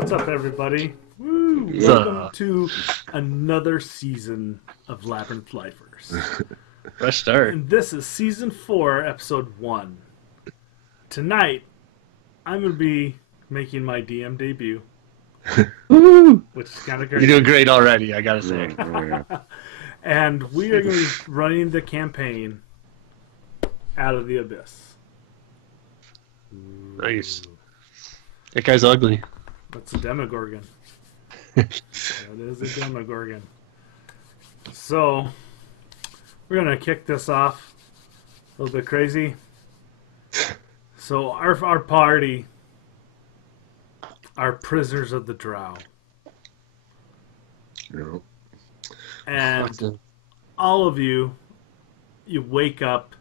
What's up, everybody? Woo! Welcome to another season of Labyrinth Lifers. Fresh start. And this is season 4, episode 1. Tonight, I'm going to be making my DM debut. Woo! Which is kind of great. You're doing great already, I gotta say. And we are going to be running the campaign Out of the Abyss. Nice. That guy's ugly. That's a Demogorgon. That is a Demogorgon. So, we're going to kick this off a little bit crazy. So, our party are prisoners of the Drow. Yep. And all of you wake up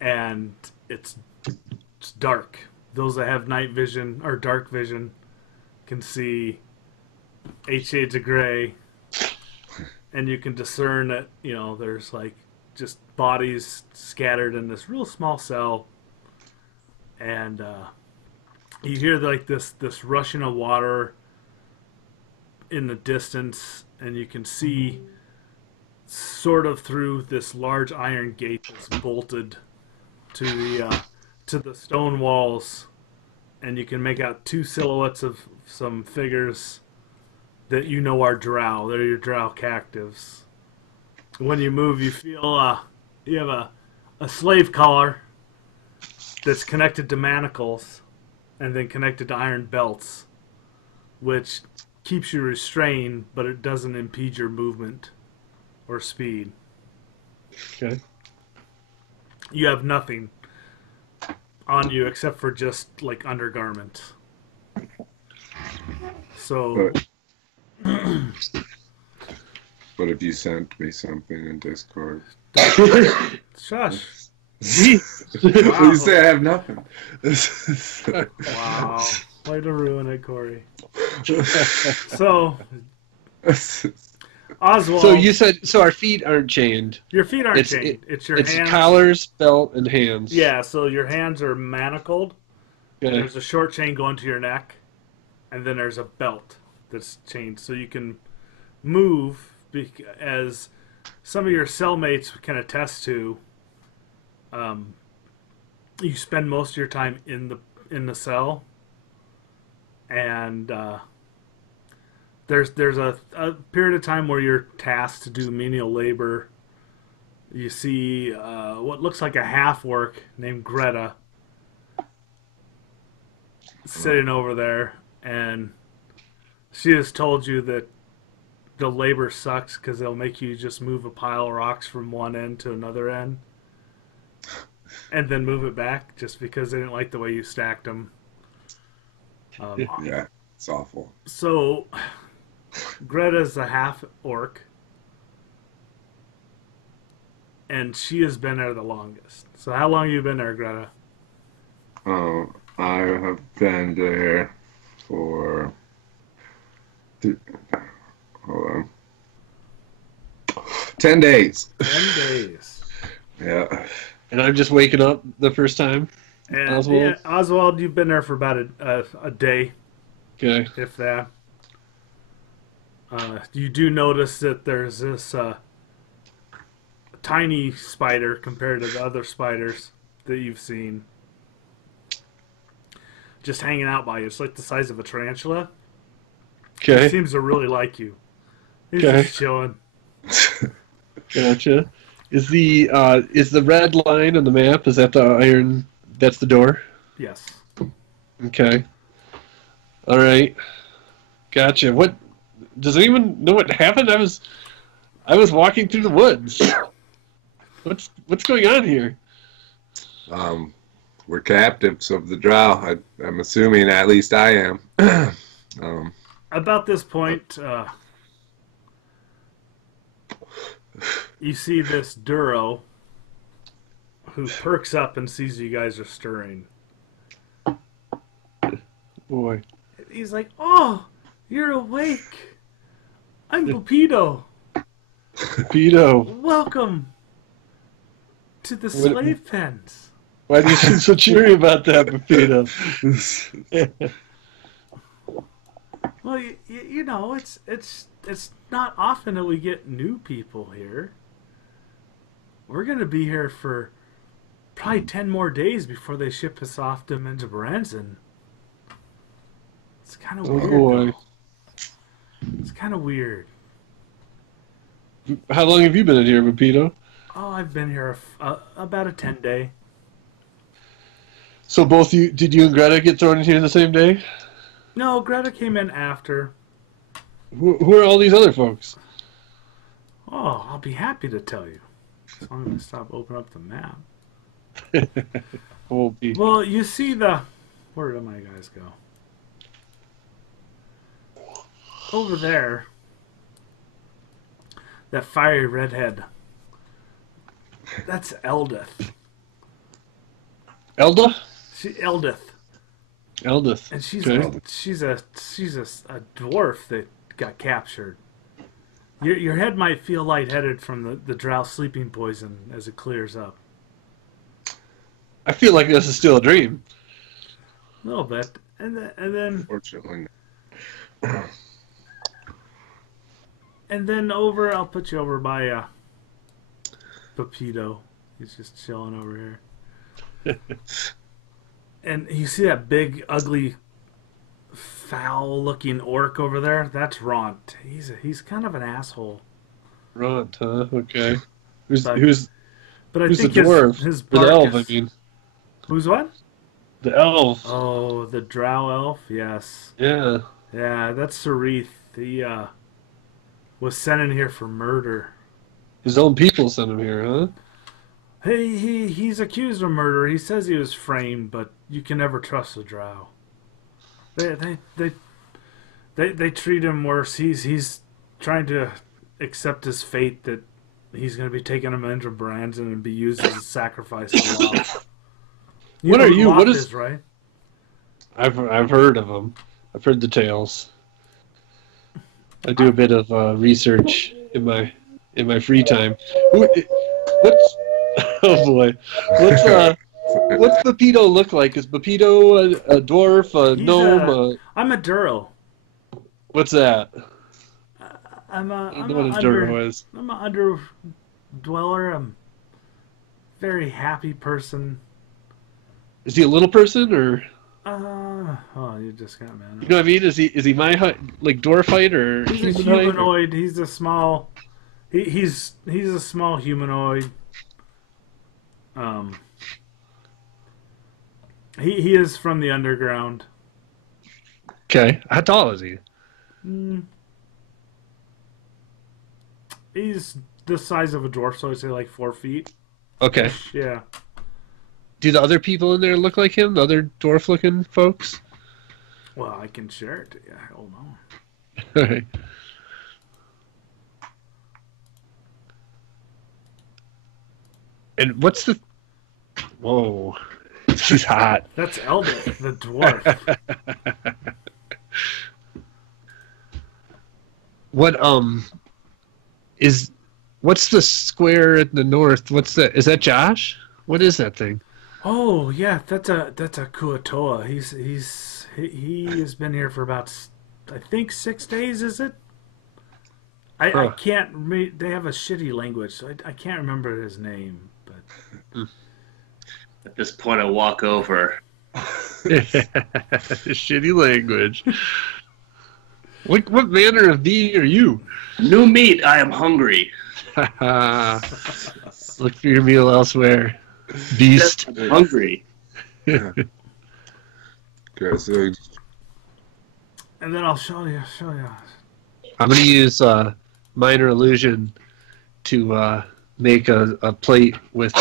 and it's dark. Those that have night vision or dark vision can see 8 shades of gray, and you can discern that, there's like just bodies scattered in this real small cell, and you hear like this rushing of water in the distance, and you can see sort of through this large iron gate that's bolted to the stone walls, and you can make out 2 silhouettes of some figures that are Drow. They're your Drow captives. When you move, you feel you have a slave collar that's connected to manacles and then connected to iron belts, which keeps you restrained, but it doesn't impede your movement or speed. Okay. You have nothing on you except for just like undergarments. So But if you sent me something in Discord, shush. Wow. You say I have nothing. Wow. Way to ruin it, Corey. So Oswald, So you said our feet aren't chained. your feet aren't chained. It's your hands. Collars, belt, and hands. Yeah, so your hands are manacled. Okay. There's a short chain going to your neck, and then there's a belt that's chained, so you can move. As some of your cellmates can attest to, you spend most of your time in the cell, and there's a period of time where you're tasked to do menial labor. You see what looks like a half-orc named Greta sitting over there, and she has told you that the labor sucks because they'll make you just move a pile of rocks from one end to another end and then move it back just because they didn't like the way you stacked them. Yeah, it's awful. So Greta's a half-orc, and she has been there the longest. So how long have you been there, Greta? I have been there for... Hold on. 10 days. 10 days. Yeah. And I'm just waking up the first time. And Oswald? yeah, Oswald, you've been there for about a day, Okay. if that. You do notice that there's this tiny spider compared to the other spiders that you've seen just hanging out by you. It's like the size of a tarantula. Okay. He seems to really like you. He's Okay. just chilling. Gotcha. Is the red line on the map? Is that the iron? That's the door. Yes. Okay. All right. Gotcha. What does anyone know what happened? I was walking through the woods. What's going on here? We're captives of the Drow. I'm assuming at least I am. About this point, you see this Duro who perks up and sees you guys are stirring. Boy. He's like, "Oh, you're awake. I'm Lupido. Pedo. Welcome to the slave pens." Why do you seem so cheery about that, Pedo? Well, you know, it's not often that we get new people here. We're gonna be here for probably 10 more days before they ship us off to Menjabranson. It's kind of Oh weird, boy. though. It's kind of weird. How long have you been in here, Pepito? Oh, I've been here about a 10 day. So both you did you and Greta get thrown in here the same day? No, Greta came in after. Who are all these other folks? Oh, I'll be happy to tell you. So I'm gonna stop opening up the map. Won't be. Well, you see the. Where did my guys go? Over there. That fiery redhead. That's Eldith. Elda? Eldith. Eldith. And she's Okay. a dwarf that got captured. Your head might feel lightheaded from the drow sleeping poison as it clears up. I feel like this is still a dream. A little bit. And Fortunately. then over, I'll put you over by Pepito. He's just chilling over here. And you see that big, ugly, foul-looking orc over there? That's Ront. He's kind of an asshole. Right, huh? Okay. Who's But- who's But I who's the think dwarf? his Or the bark elf, is- I mean. Who's what? The elf. Oh, the drow elf? Yes. Yeah. Yeah, that's Sarith. He was sent in here for murder. His own people sent him here, huh? He's accused of murder. He says he was framed, but you can never trust the drow. They treat him worse. He's trying to accept his fate that he's going to be taken him into Brandon and be used as a sacrifice for Loth. What know are who you? Loth What is? right? I've heard of him. I've heard the tales. I do a bit of research in my free time. What's oh boy, what's Pepito look like? Is Pepito a dwarf, a He's gnome? I'm a Duro. What's that? I'm I don't know what a Duro is. I'm an under dweller. I'm a very happy person. Is he a little person or? Oh, you just got me. You know what I mean? Is he my height, like dwarf height or He's a human height? humanoid. He's a small. He's a small humanoid. He is from the underground. Okay, how tall is he? He's the size of a dwarf, so I'd say like 4 feet. Okay. Yeah. Do the other people in there look like him? The other dwarf-looking folks? Well, I can share it. Yeah, hold on. All right. And what's the? Whoa, she's hot. That's Eldith, the dwarf. What is? What's the square in the north? What's that? Is that Josh? What is that thing? Oh yeah, that's a Kuatoa. He has been here for about I think 6 days. Is it? I can't. They have a shitty language, so I can't remember his name. But At this point, I walk over. Shitty language. What manner of being are you? New meat. I am hungry. Look for your meal elsewhere, beast. Hungry. Okay, so and then I'll show you. I'm gonna use minor illusion to make a plate with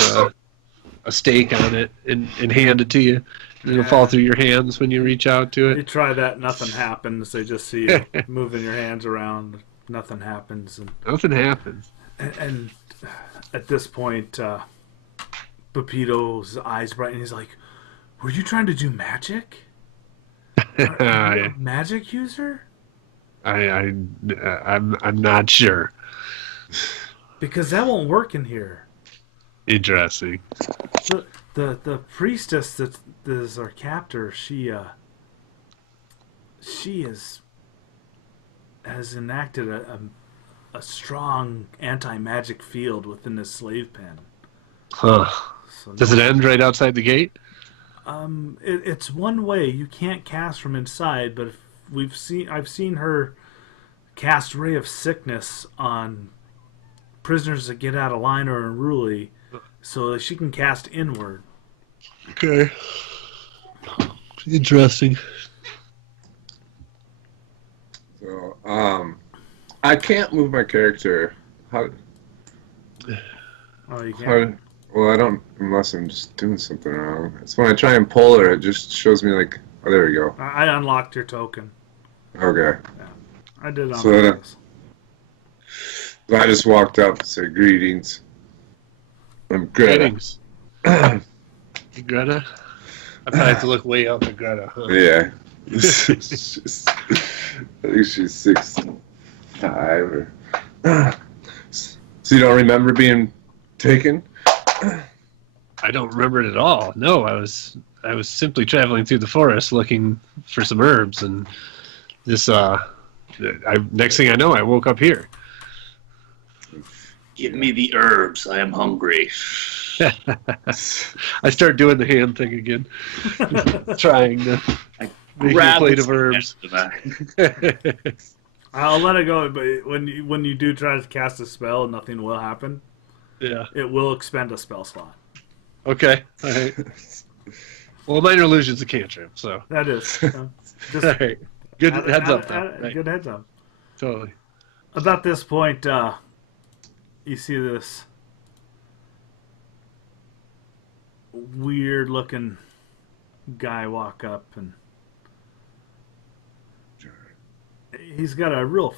a steak on it and hand it to you. And it'll fall through your hands when you reach out to You it. try that, nothing happens. They just see you moving your hands around. Nothing happens, Nothing happens. and at this point, Pepito's eyes brighten. He's like, "Were you trying to do magic? Are you a magic user? I'm not sure. Because that won't work in here. Interesting. The priestess that is our captor, she is has enacted a strong anti-magic field within this slave pen. Huh. So Does it end right outside the gate? it's one way. You can't cast from inside, but I've seen her cast Ray of Sickness on prisoners that get out of line or unruly, so that she can cast inward. Okay. Interesting. So, I can't move my character. How? Oh, you can't. Well, I don't, unless I'm just doing something wrong. It's when I try and pull her, it just shows me like, oh, there we go. I unlocked your token. Okay. Yeah, I did it on So purpose. I just walked up and said, greetings. I'm Greta. Greetings. Greta? I probably have to look way up at Greta. Huh? Yeah. I think she's 6'5" or. So you don't remember being taken? I don't remember it at all. No, I was simply traveling through the forest looking for some herbs, and this next thing I know, I woke up here. Give me the herbs. I am hungry. I start doing the hand thing again, trying to make a plate of herbs. I'll let it go, but when you do try to cast a spell, nothing will happen. Yeah. It will expend a spell slot. Okay. All right. Well, minor illusion's a cantrip, so. That is. Just All right. Good heads up, though. Right. Good heads up. Totally. About this point, you see this weird-looking guy walk up, and he's got a real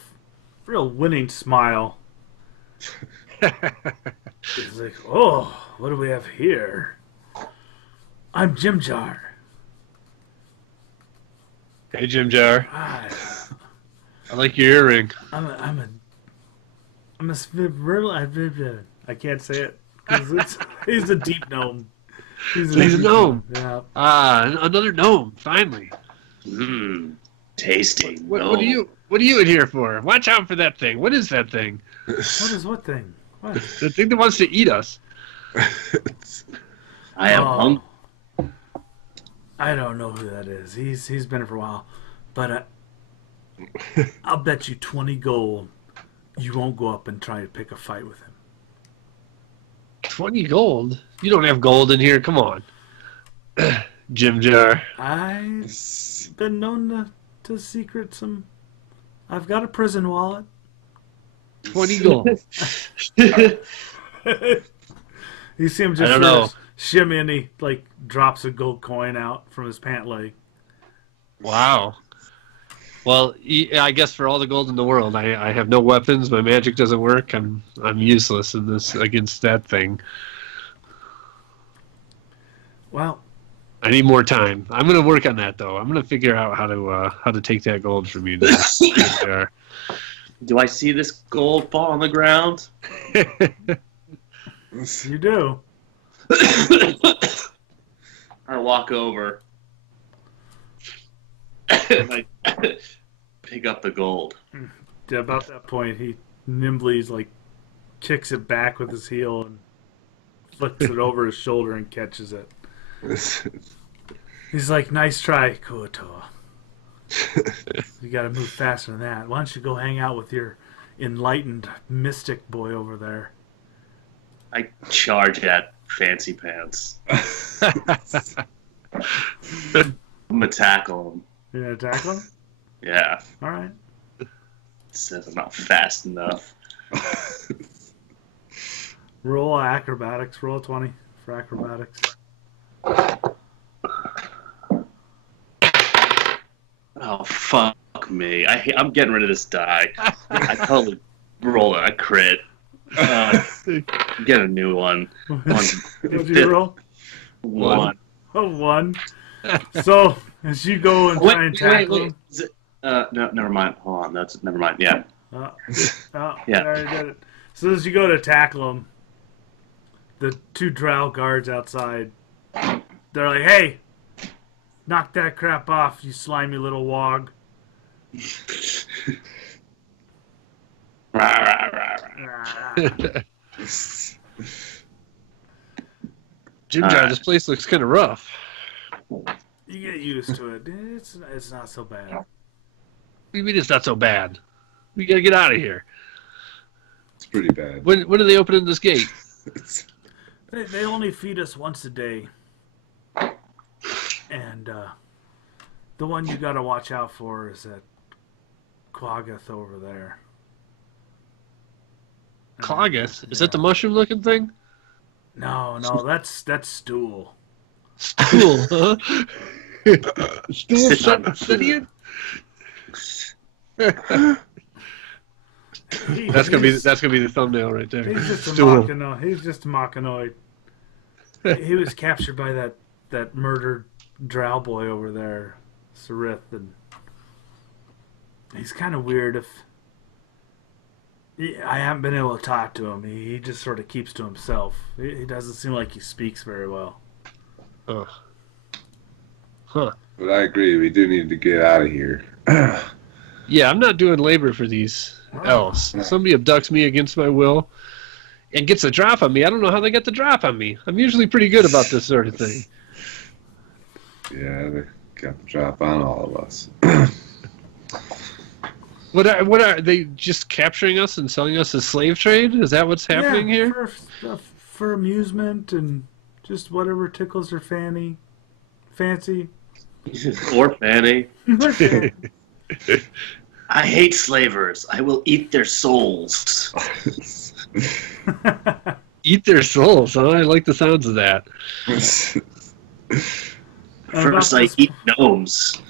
winning smile. He's like, "Oh, what do we have here? I'm Jim Jar. Hey, Jim Jar. I like your earring. I can't say it because he's a deep gnome. He's a gnome. Yeah. Another gnome. Finally. Tasty. What are you in here for? Watch out for that thing. What is that thing? What thing? What? The thing that wants to eat us. I am hungry. I don't know who that is. He's been here for a while, but I'll bet you 20 gold you won't go up and try to pick a fight with him. 20 gold? You don't have gold in here. Come on. Jim Jar. I've been known to secret some. I've got a prison wallet. 20 gold. You see him just I don't know. shimmy, and he drops a gold coin out from his pant leg. Wow. Well, I guess for all the gold in the world, I have no weapons. My magic doesn't work. I'm useless in this against that thing. Well, I need more time. I'm gonna work on that though. I'm gonna figure out how to take that gold from you. There. Do I see this gold fall on the ground? You do. I walk over and I pick up the gold. Yeah, about that point, he nimbly kicks it back with his heel and flicks it over his shoulder and catches it. He's like, "Nice try, Kuotoa. You gotta move faster than that. Why don't you go hang out with your enlightened mystic boy over there?" I charge at Fancy Pants. I'm gonna tackle him. You gonna tackle him? Yeah. All right. It says I'm not fast enough. Roll acrobatics. Roll 20 for acrobatics. Oh, fuck me. I'm getting rid of this die. I totally rolled a crit. Get a new one. What'd you roll? One. A 1. So, as you go and try and tackle him. No, never mind. Hold on. Never mind. Yeah. Yeah. Yeah. I already did it. So as you go to tackle him, the 2 Drow guards outside, they're like, "Hey, knock that crap off, you slimy little wog." Jim Jar, this place looks kind of rough. You get used to it. It's not so bad. What do you mean it's not so bad? We gotta get out of here. It's pretty bad. When are they opening this gate? They only feed us once a day. And the one you gotta watch out for is that Quaggoth over there. Cloggeth? Is that the mushroom-looking thing? No, that's Stool. Stool, huh? Stool Obsidian? That's gonna be the thumbnail right there. He's just Stool. a Machanoid. He's just a Machanoid. He was captured by that murdered Drow boy over there, Sarith, and he's kind of weird. I haven't been able to talk to him. He just sort of keeps to himself. He doesn't seem like he speaks very well. Huh. But I agree, we do need to get out of here. Yeah, I'm not doing labor for these elves. Somebody abducts me against my will and gets a drop on me. I don't know how they get the drop on me. I'm usually pretty good about this sort of thing. Yeah, they got the drop on all of us. What are they just capturing us and selling us as slave trade? Is that what's happening here? For amusement and just whatever tickles their fancy. Or Fanny. I hate slavers. I will eat their souls. Eat their souls, huh? I like the sounds of that. First, I eat gnomes.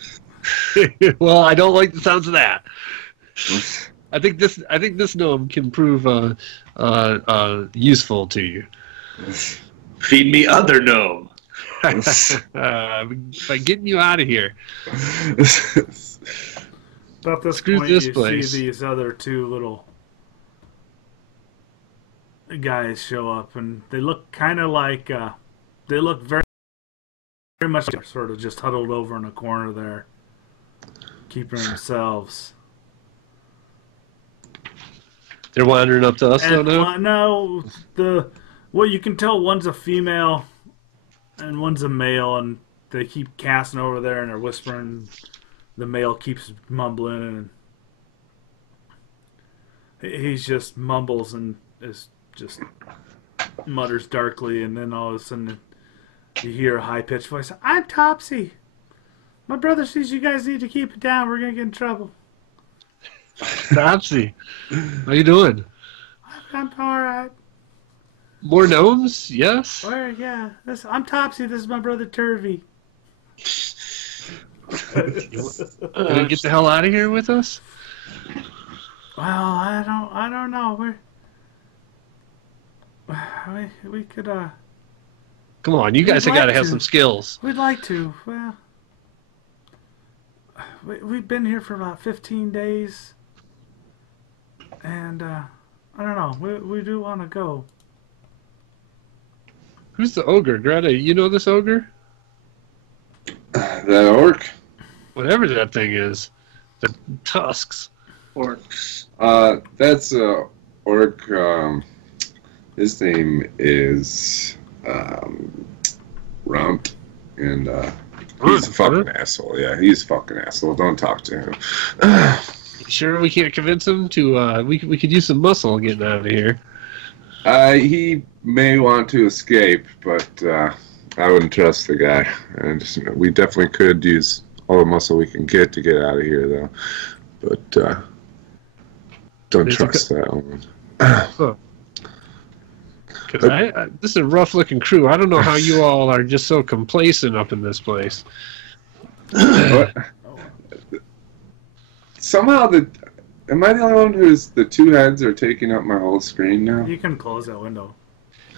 Well, I don't like the sounds of that. I think this gnome can prove useful to you. Feed me other gnome. By getting you out of here. About this Screw point, this you place. see these other two little guys show up, and they look kind of like they look very much like sort of just huddled over in a corner there, keeping themselves. They're wandering up to us, though, And now? no, well, you can tell one's a female and one's a male, and they keep casting over there, and they're whispering. The male keeps mumbling, and he's just mumbles and is just mutters darkly, and then all of a sudden you hear a high-pitched voice. I'm Topsy. My brother says you guys need to keep it down. We're going to get in trouble. Topsy, how you doing? I'm all right. More gnomes? Yes? Where? Yeah. I'm Topsy. This is my brother Turvy. Gonna get the hell out of here with us? Well, I don't know. We could Come on, you guys have got to have some skills. We'd like to. Well, we've been here for about 15 days, and I don't know. We do want to go. Who's the ogre? Greta, you know this ogre? That orc? Whatever that thing is. The tusks. Orcs. That's orc. His name is Rump, and he's a fucking asshole. Yeah, he's a fucking asshole. Don't talk to him. Sure we can't convince him to, we could use some muscle getting out of here. He may want to escape, but I wouldn't trust the guy. And we definitely could use all the muscle we can get to get out of here, though. But don't trust that one. Huh. Because this is a rough-looking crew. I don't know how you all are just so complacent up in this place. Somehow, am I the only one who's the two heads are taking up my whole screen now? You can close that window.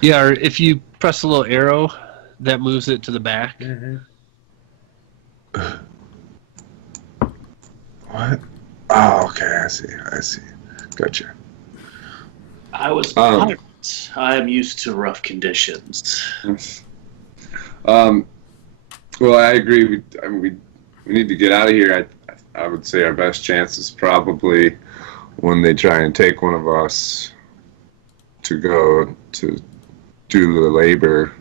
Yeah, or if you press the little arrow, that moves it to the back. Mm-hmm. What? Oh, okay, I see. Gotcha. I was pirate. I am used to rough conditions. Well, I agree. We need to get out of here. I would say our best chance is probably when they try and take one of us to go to do the labor,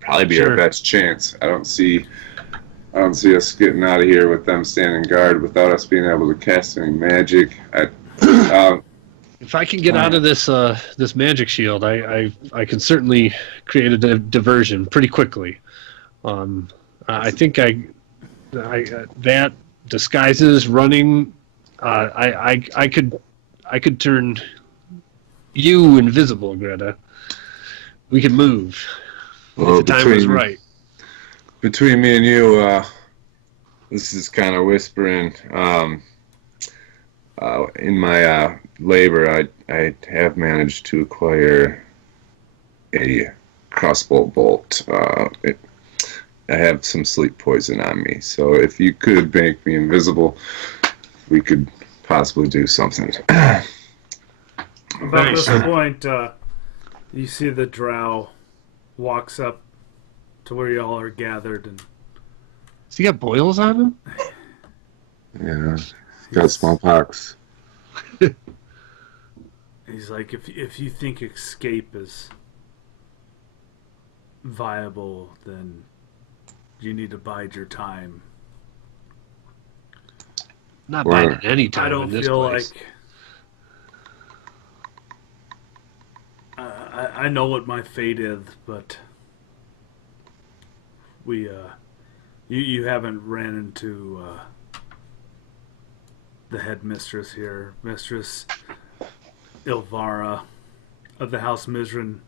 probably be our best chance. I don't see us getting out of here with them standing guard without us being able to cast any magic. If I can get out of this this magic shield, I can certainly create a diversion pretty quickly. I think that disguises running. I could turn you invisible, Greta. We could move if the time was right. Between me and you, this is kind of whispering. In my labor, I have managed to acquire a crossbow bolt. I have some sleep poison on me, so if you could make me invisible, we could possibly do something. About this point, you see the Drow walks up to where y'all are gathered, and does he got boils on him? Yeah, he's got smallpox. He's like, if you think escape is viable, then you need to bide your time. Not biding any time. I don't in this feel place. like I know what my fate is, but you haven't ran into the headmistress here, Mistress Ilvara of the House Mizran.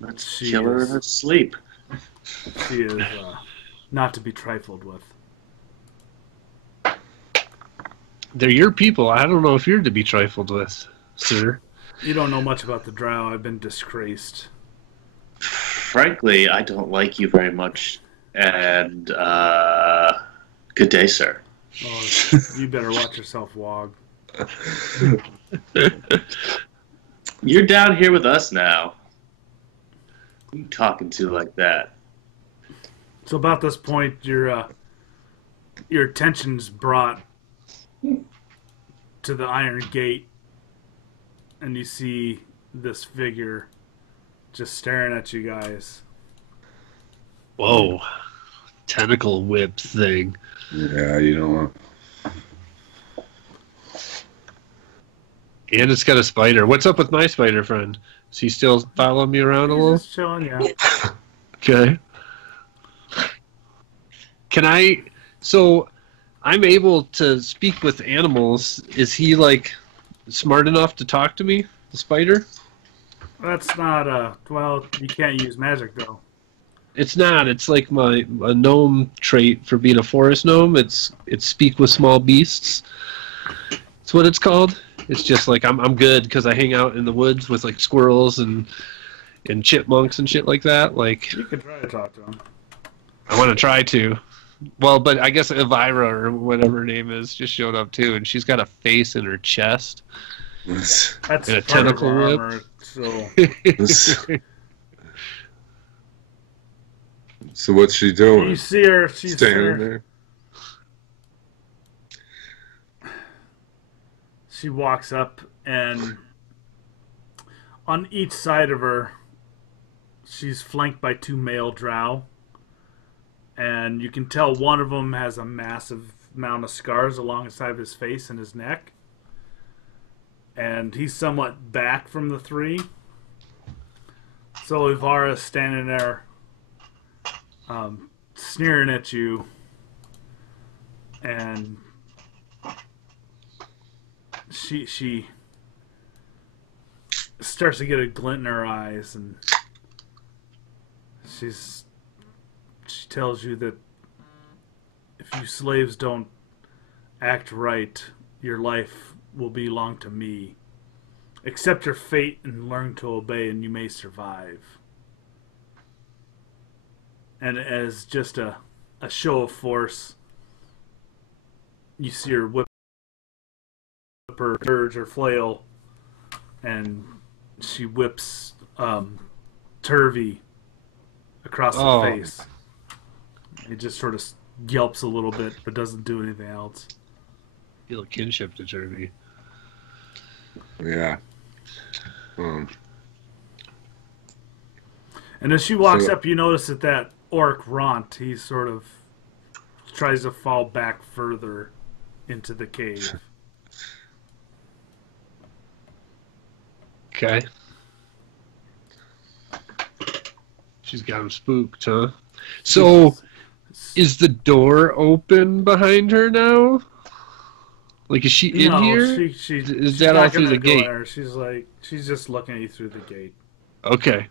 Let's kill her in her sleep. She is not to be trifled with. They're your people. I don't know if you're to be trifled with, sir. You don't know much about the Drow. I've been disgraced. Frankly, I don't like you very much. And good day, sir. Oh, you better watch yourself, Wog. You're down here with us now. Who are you talking to like that? So about this point, your attention's brought to the iron gate, and you see this figure just staring at you guys. Whoa. Tentacle whip thing. Yeah, you don't want... And it's got a spider. What's up with my spider friend? Is he still following me around a little? Just chilling, yeah. Okay. Can I... So, I'm able to speak with animals. Is he, like, smart enough to talk to me, the spider? That's not, well, you can't use magic, though. It's not. It's like a gnome trait for being a forest gnome. It's speak with small beasts. That's what it's called. It's just like I'm good because I hang out in the woods with like squirrels and chipmunks and shit like that. Like you could try to talk to him. I want to try to. Well, but I guess Elvira or whatever her name is just showed up too, and she's got a face in her chest. That's and a tentacle whip. Armor, so. So what's she doing? You see her, she's standing there. She walks up, and on each side of her, she's flanked by two male drow. And you can tell one of them has a massive amount of scars along the side of his face and his neck. And he's somewhat back from the three. So Ivara's standing there, sneering at you, and she starts to get a glint in her eyes, and she tells you that if you slaves don't act right, your life will belong to me. Accept your fate and learn to obey, and you may survive. And as just a show of force, you see her whip her dirge or flail, and she whips Turvey across the face. It just sort of yelps a little bit, but doesn't do anything else. Feel a kinship to Derby. Yeah. And as she walks up, you notice that orc Ront, he sort of tries to fall back further into the cave. Okay. She's got him spooked, huh? So, is the door open behind her now? Like, is she in here? Is that all through the gate? She's just looking at you through the gate. Okay.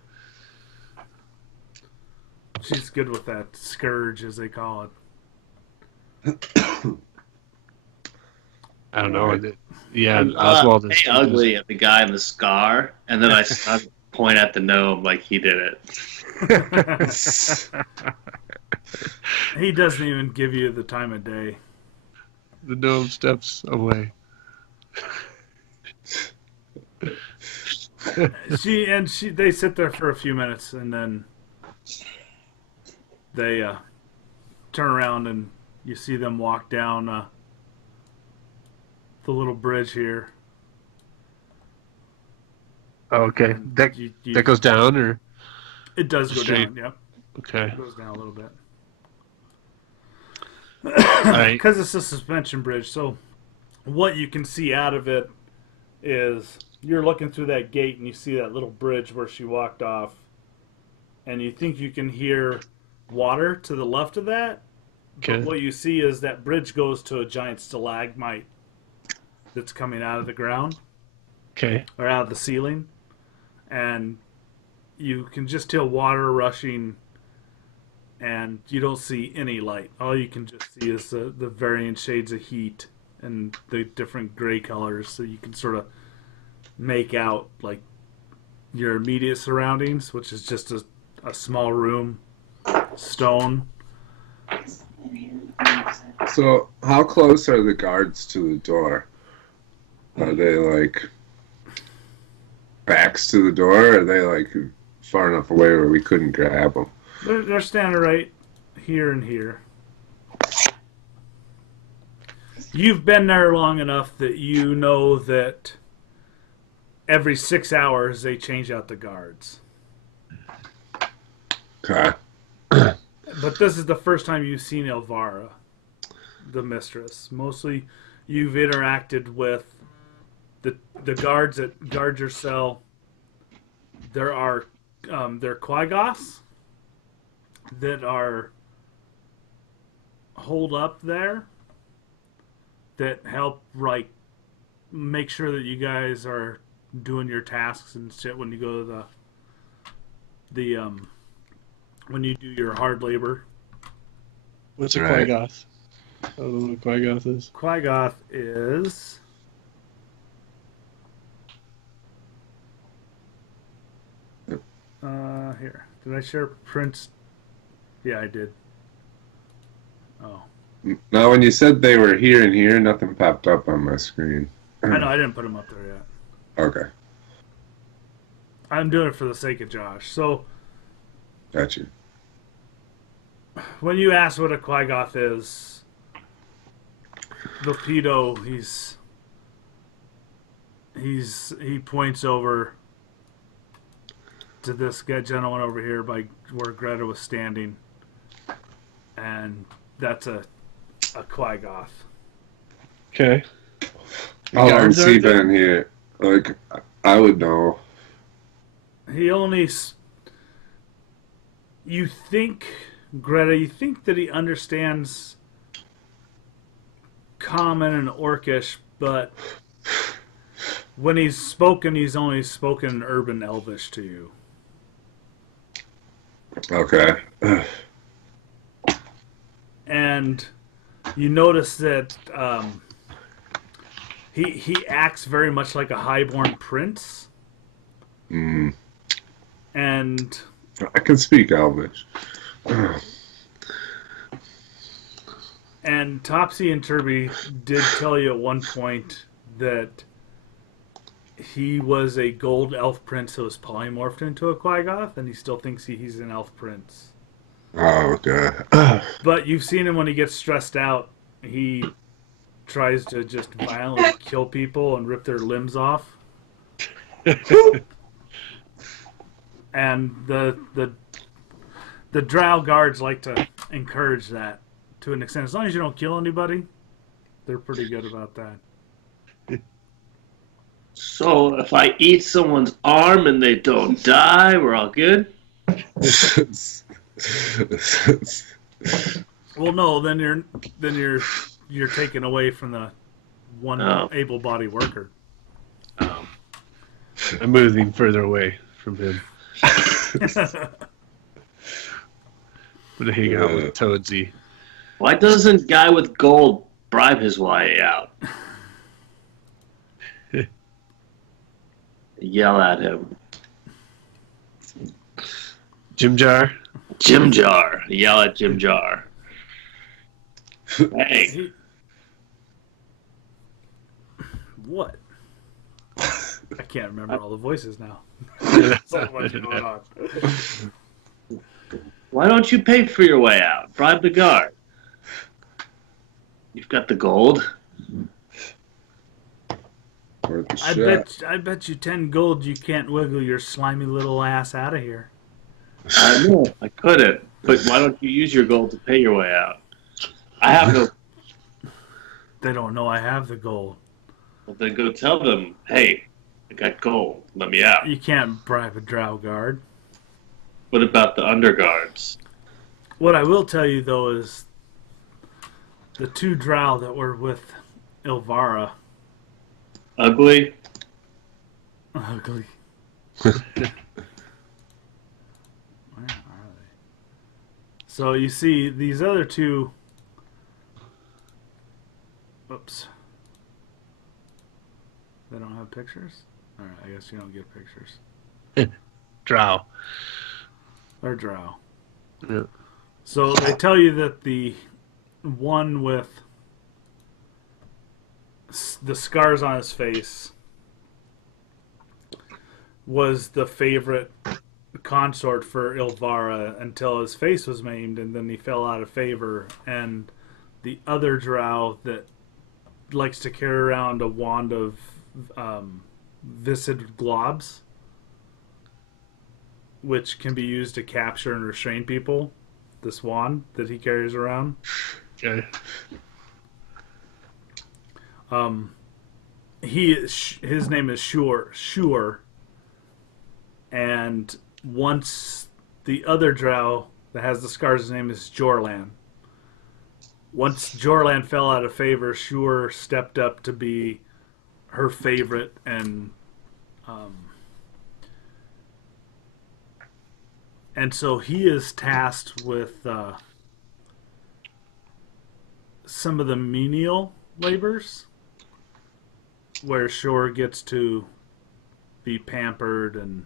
She's good with that scourge, as they call it. I don't know. Yeah, Oswald is ugly at the guy in the scar, and then I point at the gnome like he did it. He doesn't even give you the time of day. The gnome steps away. They sit there for a few minutes, and then they turn around, and you see them walk down the little bridge here. Oh, okay. That goes down, or it does go down. Yep. Okay. It goes down a little bit. Right. Because it's a suspension bridge, so what you can see out of it is you're looking through that gate and you see that little bridge where she walked off, and you think you can hear water to the left of that. Okay. But what you see is that bridge goes to a giant stalagmite that's coming out of the ground. Okay. Or out of the ceiling. And you can just tell water rushing, and you don't see any light. All you can just see is the varying shades of heat and the different gray colors, so you can sort of make out like your immediate surroundings, which is just a small room, stone. So how close are the guards to the door? Are they like backs to the door, or are they like far enough away where we couldn't grab them? They're standing right here and here. You've been there long enough that you know that every 6 hours they change out the guards. Okay. But this is the first time you've seen Elvira, the mistress. Mostly you've interacted with the guards that guard your cell. There are they're Quagoths that are holed up there that help make sure that you guys are doing your tasks and shit when you go to the when you do your hard labor. What's a Quagoth? I don't know what Quagoth is. Quagoth is here. Did I share prints? Yeah, I did. Oh. Now, when you said they were here and here, nothing popped up on my screen. I know, I didn't put them up there yet. Okay. I'm doing it for the sake of Josh. So, got you. When you ask what a Quagoth is, Vapido, he points over to this gentleman over here by where Greta was standing, and that's a Quagoth. Okay. How long has he been here? Like, I would know. He only... You think, Greta, that he understands Common and Orcish, but when he's spoken, he's only spoken in Urban Elvish to you. Okay. And you notice that he acts very much like a highborn prince. Mm. And I can speak Elvish. And Topsy and Turby did tell you at one point that he was a gold elf prince who was polymorphed into a Quagoth, and he still thinks he's an elf prince. Oh, okay. But you've seen him when he gets stressed out. He tries to just violently kill people and rip their limbs off. And the Drow guards like to encourage that to an extent. As long as you don't kill anybody, they're pretty good about that. So if I eat someone's arm and they don't die, we're all good? Well, no, then you're taken away from the one able-bodied worker. I'm moving further away from him. I'm gonna hang out with Toadsy. Why doesn't guy with gold bribe his way out? Yell at him. Jim Jar. Jim Jar. Yell at Jim Jar. Hey. What? I can't remember all the voices now. So much going on. Why don't you pay for your way out? Bribe the guard. You've got the gold. I bet you 10 gold you can't wiggle your slimy little ass out of here. I know, I couldn't. But why don't you use your gold to pay your way out? I have no... They don't know I have the gold. Well, then go tell them, hey, I got gold. Let me out. You can't bribe a Drow guard. What about the underguards? What I will tell you, though, is the 2 Drow that were with Ilvara... Ugly? Ugly. Where are they? So you see these other 2... Oops. They don't have pictures? Alright, I guess you don't get pictures. Drow. They're Drow. Yeah. So they tell you that the one with the scars on his face was the favorite consort for Ilvara until his face was maimed, and then he fell out of favor. And the other Drow that likes to carry around a wand of viscid globs, which can be used to capture and restrain people. This wand that he carries around. Okay. His name is Shure, and once the other Drow that has the scars, his name is Jorlan. Once Jorlan fell out of favor, Shure stepped up to be her favorite, and so he is tasked with some of the menial labors, where Shure gets to be pampered, and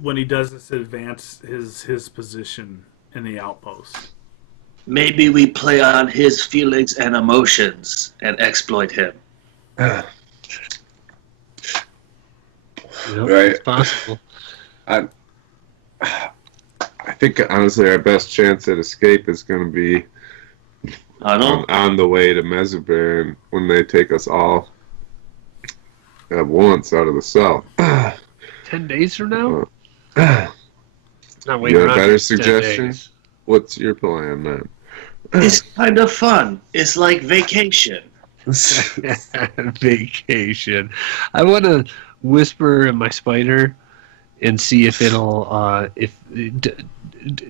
when he does this, advance his position in the outpost. Maybe we play on his feelings and emotions and exploit him. Yep, Right. it's possible. I think honestly our best chance at escape is going to be on the way to Mesobaron when they take us all at once out of the cell. 10 days from now? Not You waiting have a around better for 10 suggestion? days. What's your plan, man? It's kind of fun. It's like vacation. Vacation. I want to whisper in my spider and see if it'll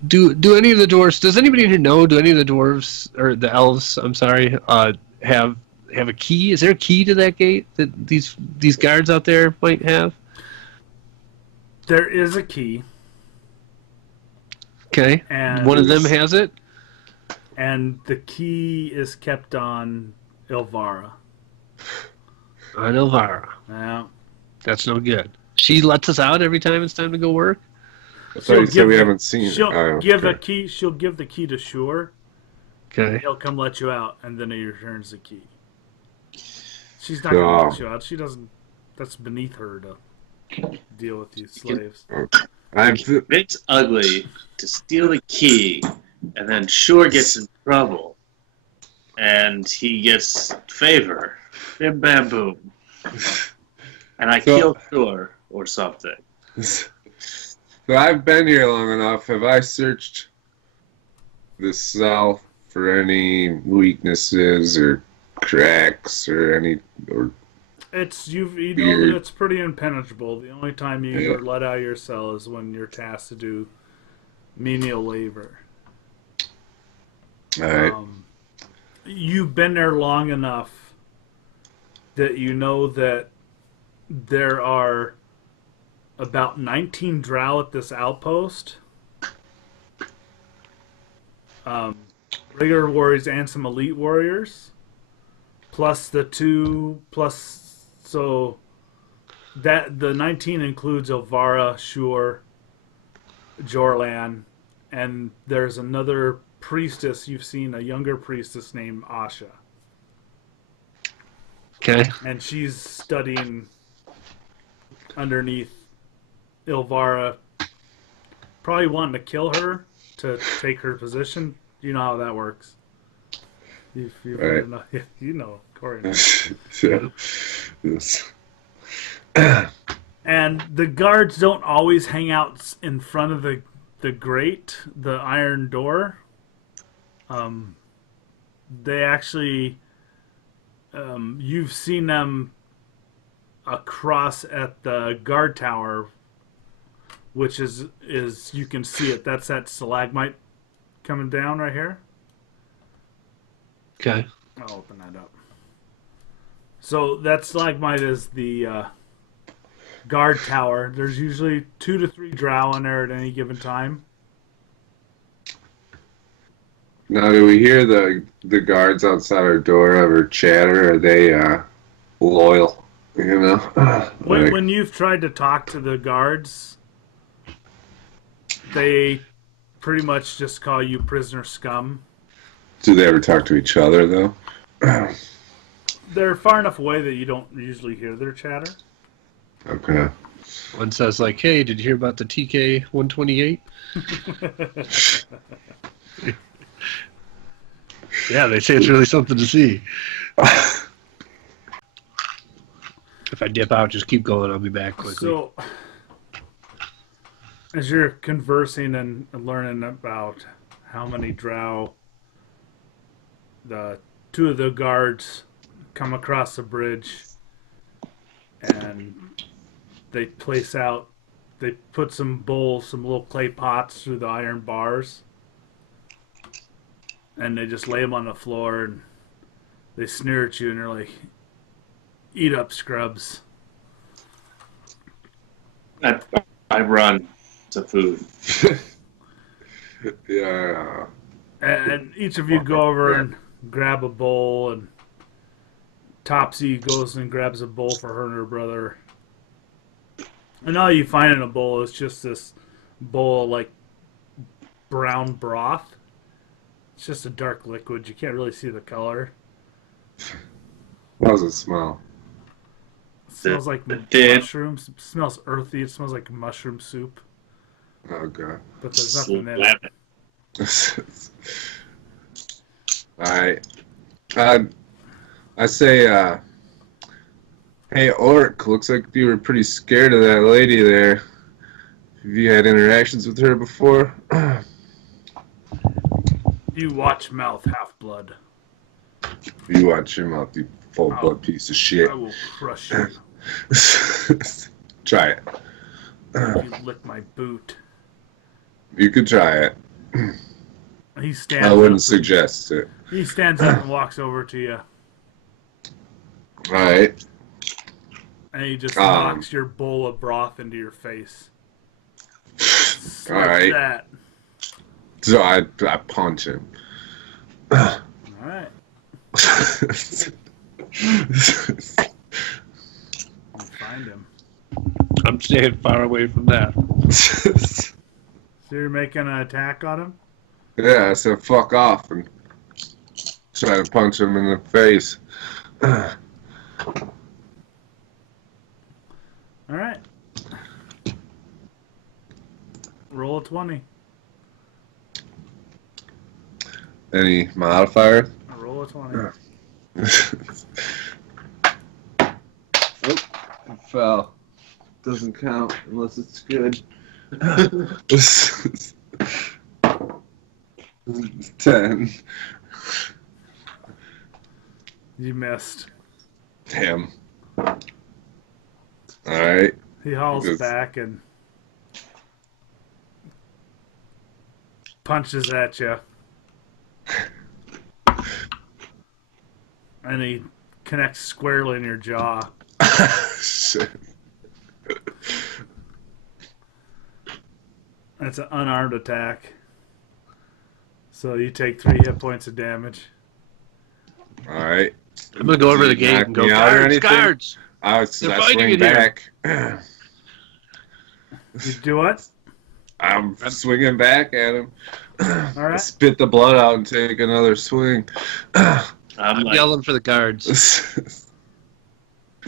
do any of the dwarves. Does anybody here know? Do any of the dwarves or the elves? I'm sorry. Have a key? Is there a key to that gate that these guards out there might have? There is a key. Okay. And one of them has it. And the key is kept on Ilvara. On Elvira. Yeah. That's no good. She lets us out every time it's time to go work. I thought you said we haven't seen it. She'll give a key. She'll give the key to Shure. Okay. He'll come let you out, and then he returns the key. She's not gonna let you out. She doesn't. That's beneath her to deal with these slaves. It's ugly to steal the key, and then Shure gets in trouble, and he gets favor. Bim bam boom. And I So- kill Shore or something. So I've been here long enough. Have I searched the cell for any weaknesses or cracks or any? Or You know Weird. that it's pretty impenetrable. The only time you Yeah. are let out of your cell is when you're tasked to do menial labor. all right. You've been there long enough that you know that there are about 19 Drow at this outpost. Regular warriors and some elite warriors. So that the 19 includes Elvara, Shur, Jorlan, and there's another priestess you've seen, a younger priestess named Asha. Okay. And she's studying underneath Ilvara, probably wanting to kill her to take her position. You know how that works. Right. You know, Corey. So, yes. And the guards don't always hang out in front of the grate, the iron door. They actually, you've seen them across at the guard tower, which is you can see it. That's that stalagmite coming down right here. Okay. I'll open that up. So that stalagmite is the guard tower. There's usually 2 to 3 drow in there at any given time. Now, do we hear the guards outside our door ever chatter? Are they loyal? You know, When you've tried to talk to the guards, they pretty much just call you prisoner scum. do they ever talk to each other though? They're far enough away that you don't usually hear their chatter. Okay. One says like, "Hey, did you hear about the TK 128?" Yeah, they say it's really something to see. If I dip out, just keep going. I'll be back quickly. So, as you're conversing and learning about how many drow, the 2 of the guards come across the bridge and they put some bowls, some little clay pots through the iron bars, and they just lay them on the floor and they sneer at you and they're like, "Eat up, scrubs." I run to food. Yeah. And each of you go over and grab a bowl, and Topsy goes and grabs a bowl for her and her brother. And all you find in a bowl is just this bowl of, like, brown broth. It's just a dark liquid. You can't really see the color. How does it smell? It smells like Dead. mushrooms. It smells earthy. It smells like mushroom soup. Oh god. But there's nothing in Slap it. it. Alright. I say, hey, Orc, looks like you were pretty scared of that lady there. Have you had interactions with her before? You watch mouth, half-blood. You watch your mouth, you full-blood piece of shit. I will crush you Try it. if you lick my boot. You could try it. He stands I wouldn't up. suggest it. He stands up and walks over to you. Alright. And he just knocks your bowl of broth into your face. Just like Alright. that. So I punch him. Alright. You find him. I'm staying far away from that. So you're making an attack on him? Yeah, I said fuck off and try to punch him in the face. Alright. Roll a 20. Any modifier? Roll Roll a 20. Oh, it fell. Doesn't count unless it's good. 10. You missed. Damn. Alright. He hauls Just- back and punches at you. And he connects squarely in your jaw. Shit. That's an unarmed attack. So you take 3 hit points of damage. Alright. I'm gonna go over to the gate knock and go, me out or guards, anything? guards! I They're fighting swing in here. back. You do what? I'm swinging back at him. All right. Spit the blood out and take another swing. I'm like, yelling for the guards.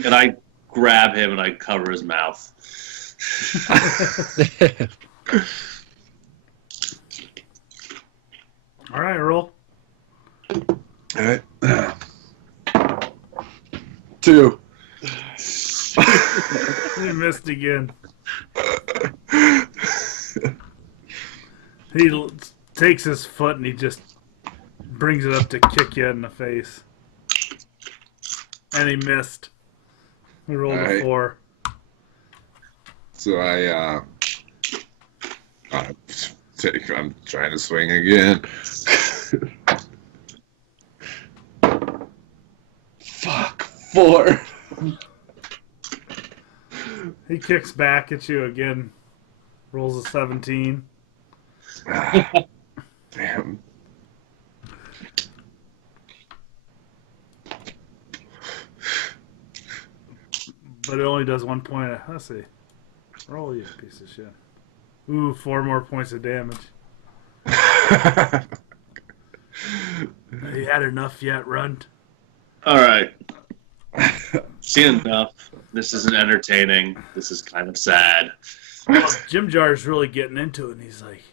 and I grab him and I cover his mouth. All right, roll. Alright. 2. You missed again. He takes his foot and he just brings it up to kick you in the face. And he missed. He rolled a Alright. 4. So I'm trying to swing again. Fuck, 4. He kicks back at you again. Rolls a 17. Damn. But it only does 1 point. Let's see. Roll, you piece of shit. Ooh, 4 more points of damage. You had enough yet, Runt? Alright. Seen enough. This isn't entertaining. This is kind of sad. Well, Jim Jar's really getting into it, and he's like,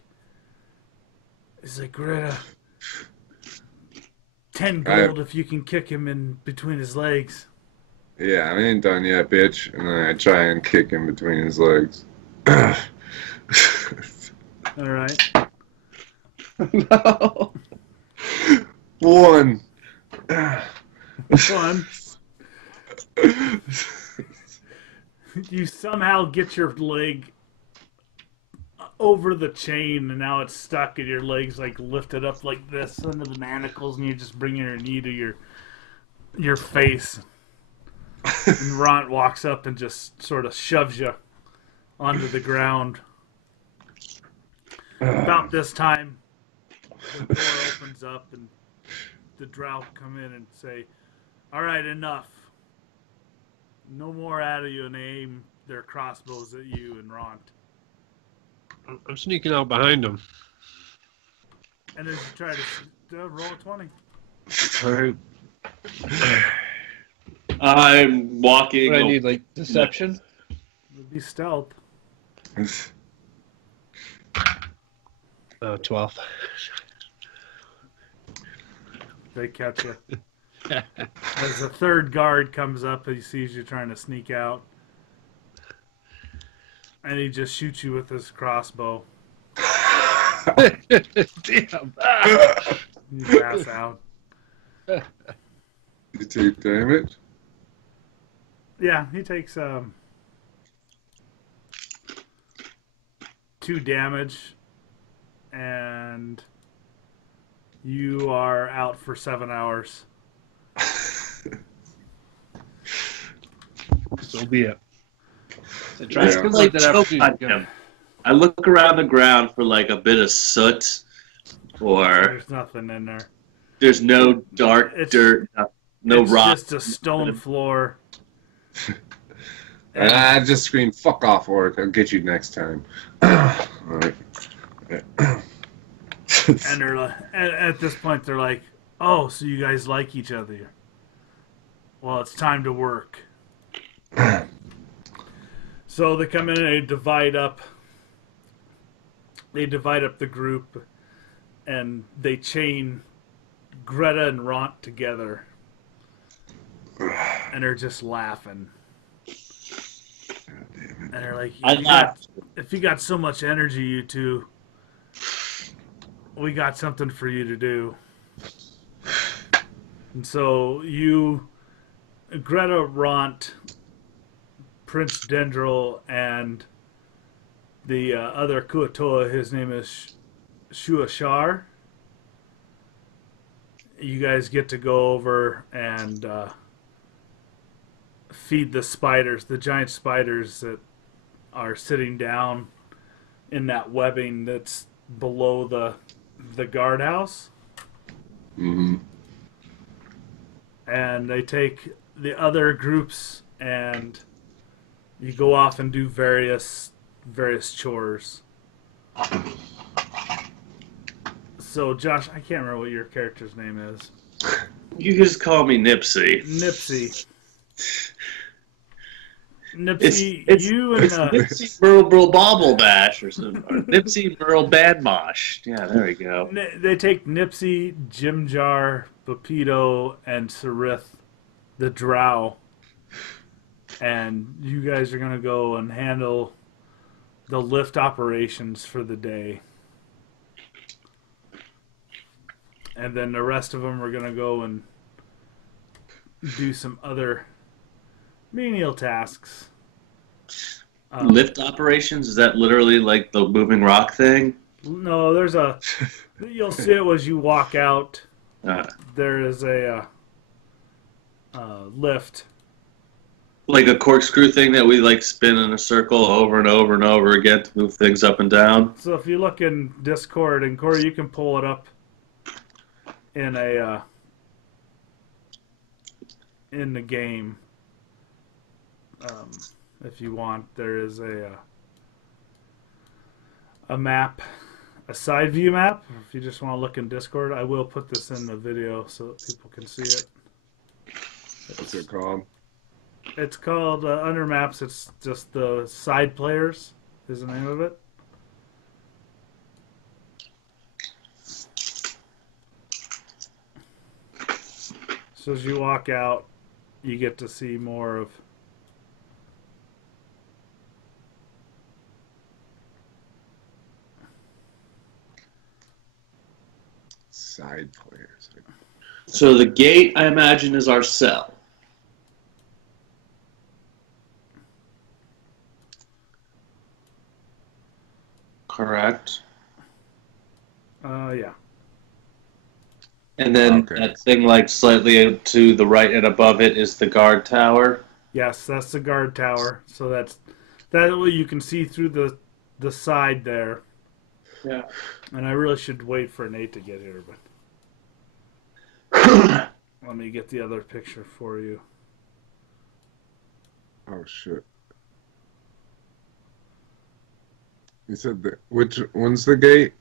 Greta, 10 gold if you can kick him in between his legs. Yeah, I ain't done yet, bitch. And then I try and kick him between his legs. All right. No. 1. Fun. You somehow get your leg over the chain, and now it's stuck, and your leg's like lifted up like this under the manacles, and you're just bringing your knee to your face. And Ront walks up and just sort of shoves you onto the ground. About this time, the door opens up, and the Drow come in and say, "All right, enough. No more out of you," and they aim their crossbows at you and Ront. I'm sneaking out behind them. And as you try to roll a 20. All right. I'm walking. What do I need, like, deception? It'd be stealth. 12. They catch you. As the third guard comes up, he sees you trying to sneak out. And he just shoots you with his crossbow. Damn. You pass out. You take damage? Yeah, he takes 2 damage. And you are out for 7 hours. So be it. So try Yeah. to complete that Choke on opportunity. him. I look around the ground for like a bit of soot, or There's nothing in there. there's no dark It's- dirt, no It's rock. just a stone floor. And I just scream, "Fuck off, Orc. I'll get you next time." Alright. And they're like, at this point, they're like, "Oh, so you guys like each other? Well, it's time to work." So they come in and they divide up. They divide up the group, and they chain Greta and Ront together, and they're just laughing. And they're like, if you got so much energy, you two, we got something for you to do. And so you, Greta, Ront, Prince Dendril, and the other Kuatoa, his name is Shuashar. You guys get to go over and feed the spiders, the giant spiders that are sitting down in that webbing that's below the guardhouse. Mm-hmm. And they take the other groups and you go off and do various chores. So Josh, I can't remember what your character's name is. You just call me Nipsey. Nipsey, it's you and Nipsey Merle Bobble Bash or something. Or Nipsey Merle Badmosh. Yeah, there we go. They take Nipsey, Jimjar, Pepito, and Sarith, the Drow, and you guys are gonna go and handle the lift operations for the day. And then the rest of them are gonna go and do some other menial tasks. Lift operations? Is that literally like the moving rock thing? No, there's a. You'll see it as you walk out. There is a lift. Like a corkscrew thing that we like spin in a circle over and over and over again to move things up and down. So if you look in Discord, and Corey, you can pull it up in a in the game. If you want, there is a map, a side view map. If you just want to look in Discord, I will put this in the video so that people can see it. What's it called? It's called under maps. It's just the side players is the name of it. So as you walk out, you get to see more of side players. So the gate, I imagine, is our cell. Correct. Yeah. And then that thing, like slightly to the right and above it, is the guard tower. Yes, that's the guard tower. So that way you can see through the side there. Yeah. And I really should wait for Nate to get here, but let me get the other picture for you. Oh shit! You said which one's the gate?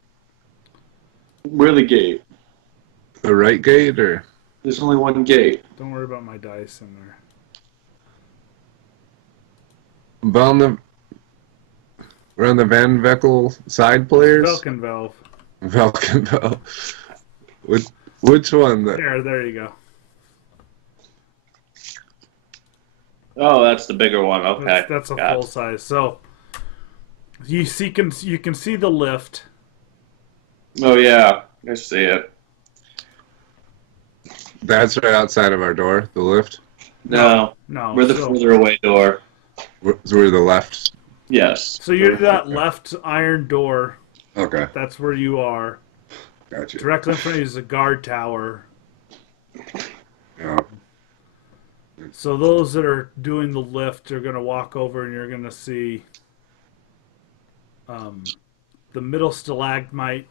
We're the gate. The right gate, or there's only one gate. Don't worry about my dice in there. We're on the Van Veckel side players. Velkenvelv. Which one? There you go. Oh, that's the bigger one. Okay, that's a full size. So you can see the lift. Oh yeah, I see it. That's right outside of our door, the lift? No. We're the further away door. We're the left. Yes. So you're that left iron door. Okay. That's where you are. Gotcha. Directly in front of you is a guard tower. Yeah. So those that are doing the lift are going to walk over and you're going to see the middle stalagmite.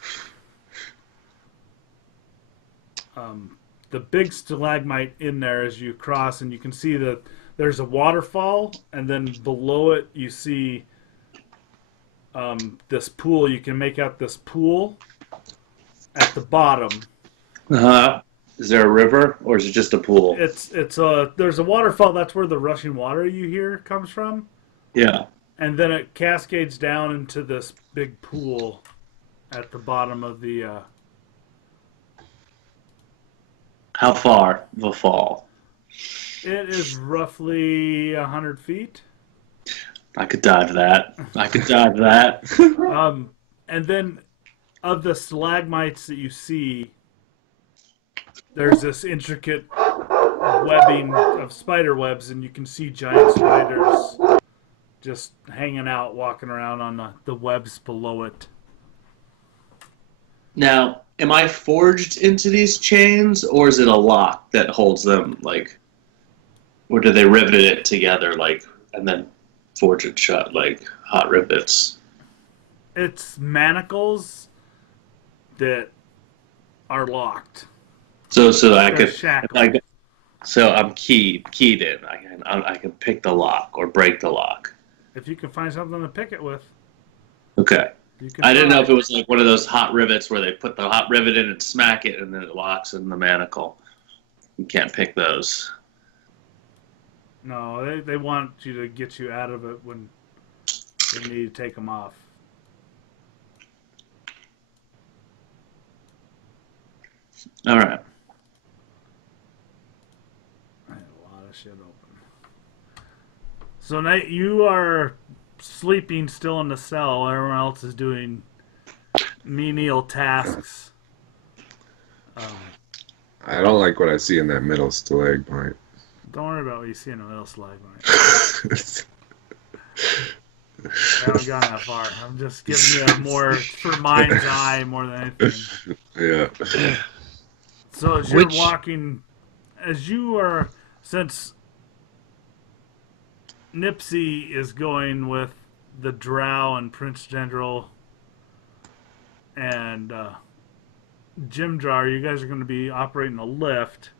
The big stalagmite in there as you cross, and you can see that there's a waterfall, and then below it you see this pool. You can make out this pool at the bottom. Is there a river, or is it just a pool? There's a waterfall. That's where the rushing water you hear comes from. Yeah. And then it cascades down into this big pool at the bottom of the How far will fall? It is roughly 100 feet. I could dive that. And then of the stalagmites that you see, there's this intricate webbing of spider webs, and you can see giant spiders just hanging out, walking around on the webs below it. Now, am I forged into these chains, or is it a lock that holds them, like, or do they rivet it together, like, and then forge it shut, like hot rivets? It's manacles that are locked. So I'm keyed in. I can pick the lock or break the lock. If you can find something to pick it with. Okay. I didn't know if it was like one of those hot rivets where they put the hot rivet in and smack it and then it locks in the manacle. You can't pick those. No, they want you to get you out of it when they need to take them off. All right. I had a lot of shit open. So now you are sleeping still in the cell. Everyone else is doing menial tasks. I don't like what I see in that middle stalagmite. Don't worry about what you see in the middle stalagmite. I haven't gone that far. I'm just giving you more for mind's eye more than anything. Yeah. So as you're walking, since Nipsey is going with the Drow and Prince General and Jim Jar, you guys are going to be operating a lift.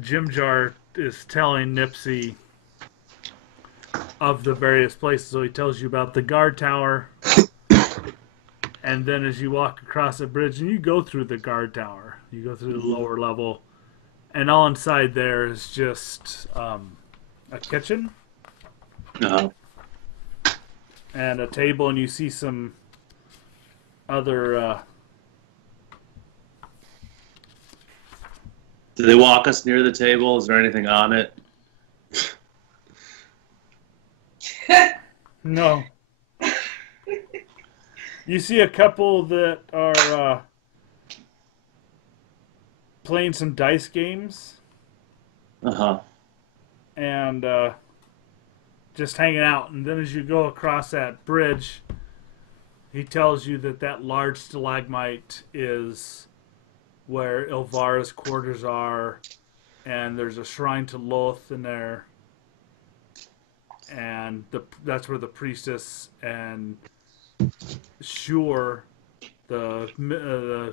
Jim Jar is telling Nipsey of the various places, so he tells you about the guard tower, and then as you walk across the bridge, and you go through the guard tower, you go through the lower level, and all inside there is just a kitchen and a table, and you see some other Do they walk us near the table? Is there anything on it? No. You see a couple that are playing some dice games. And just hanging out. And then as you go across that bridge, he tells you that large stalagmite is where Ilvara's quarters are. And there's a shrine to Loth in there. And that's where the priestess and Shure, the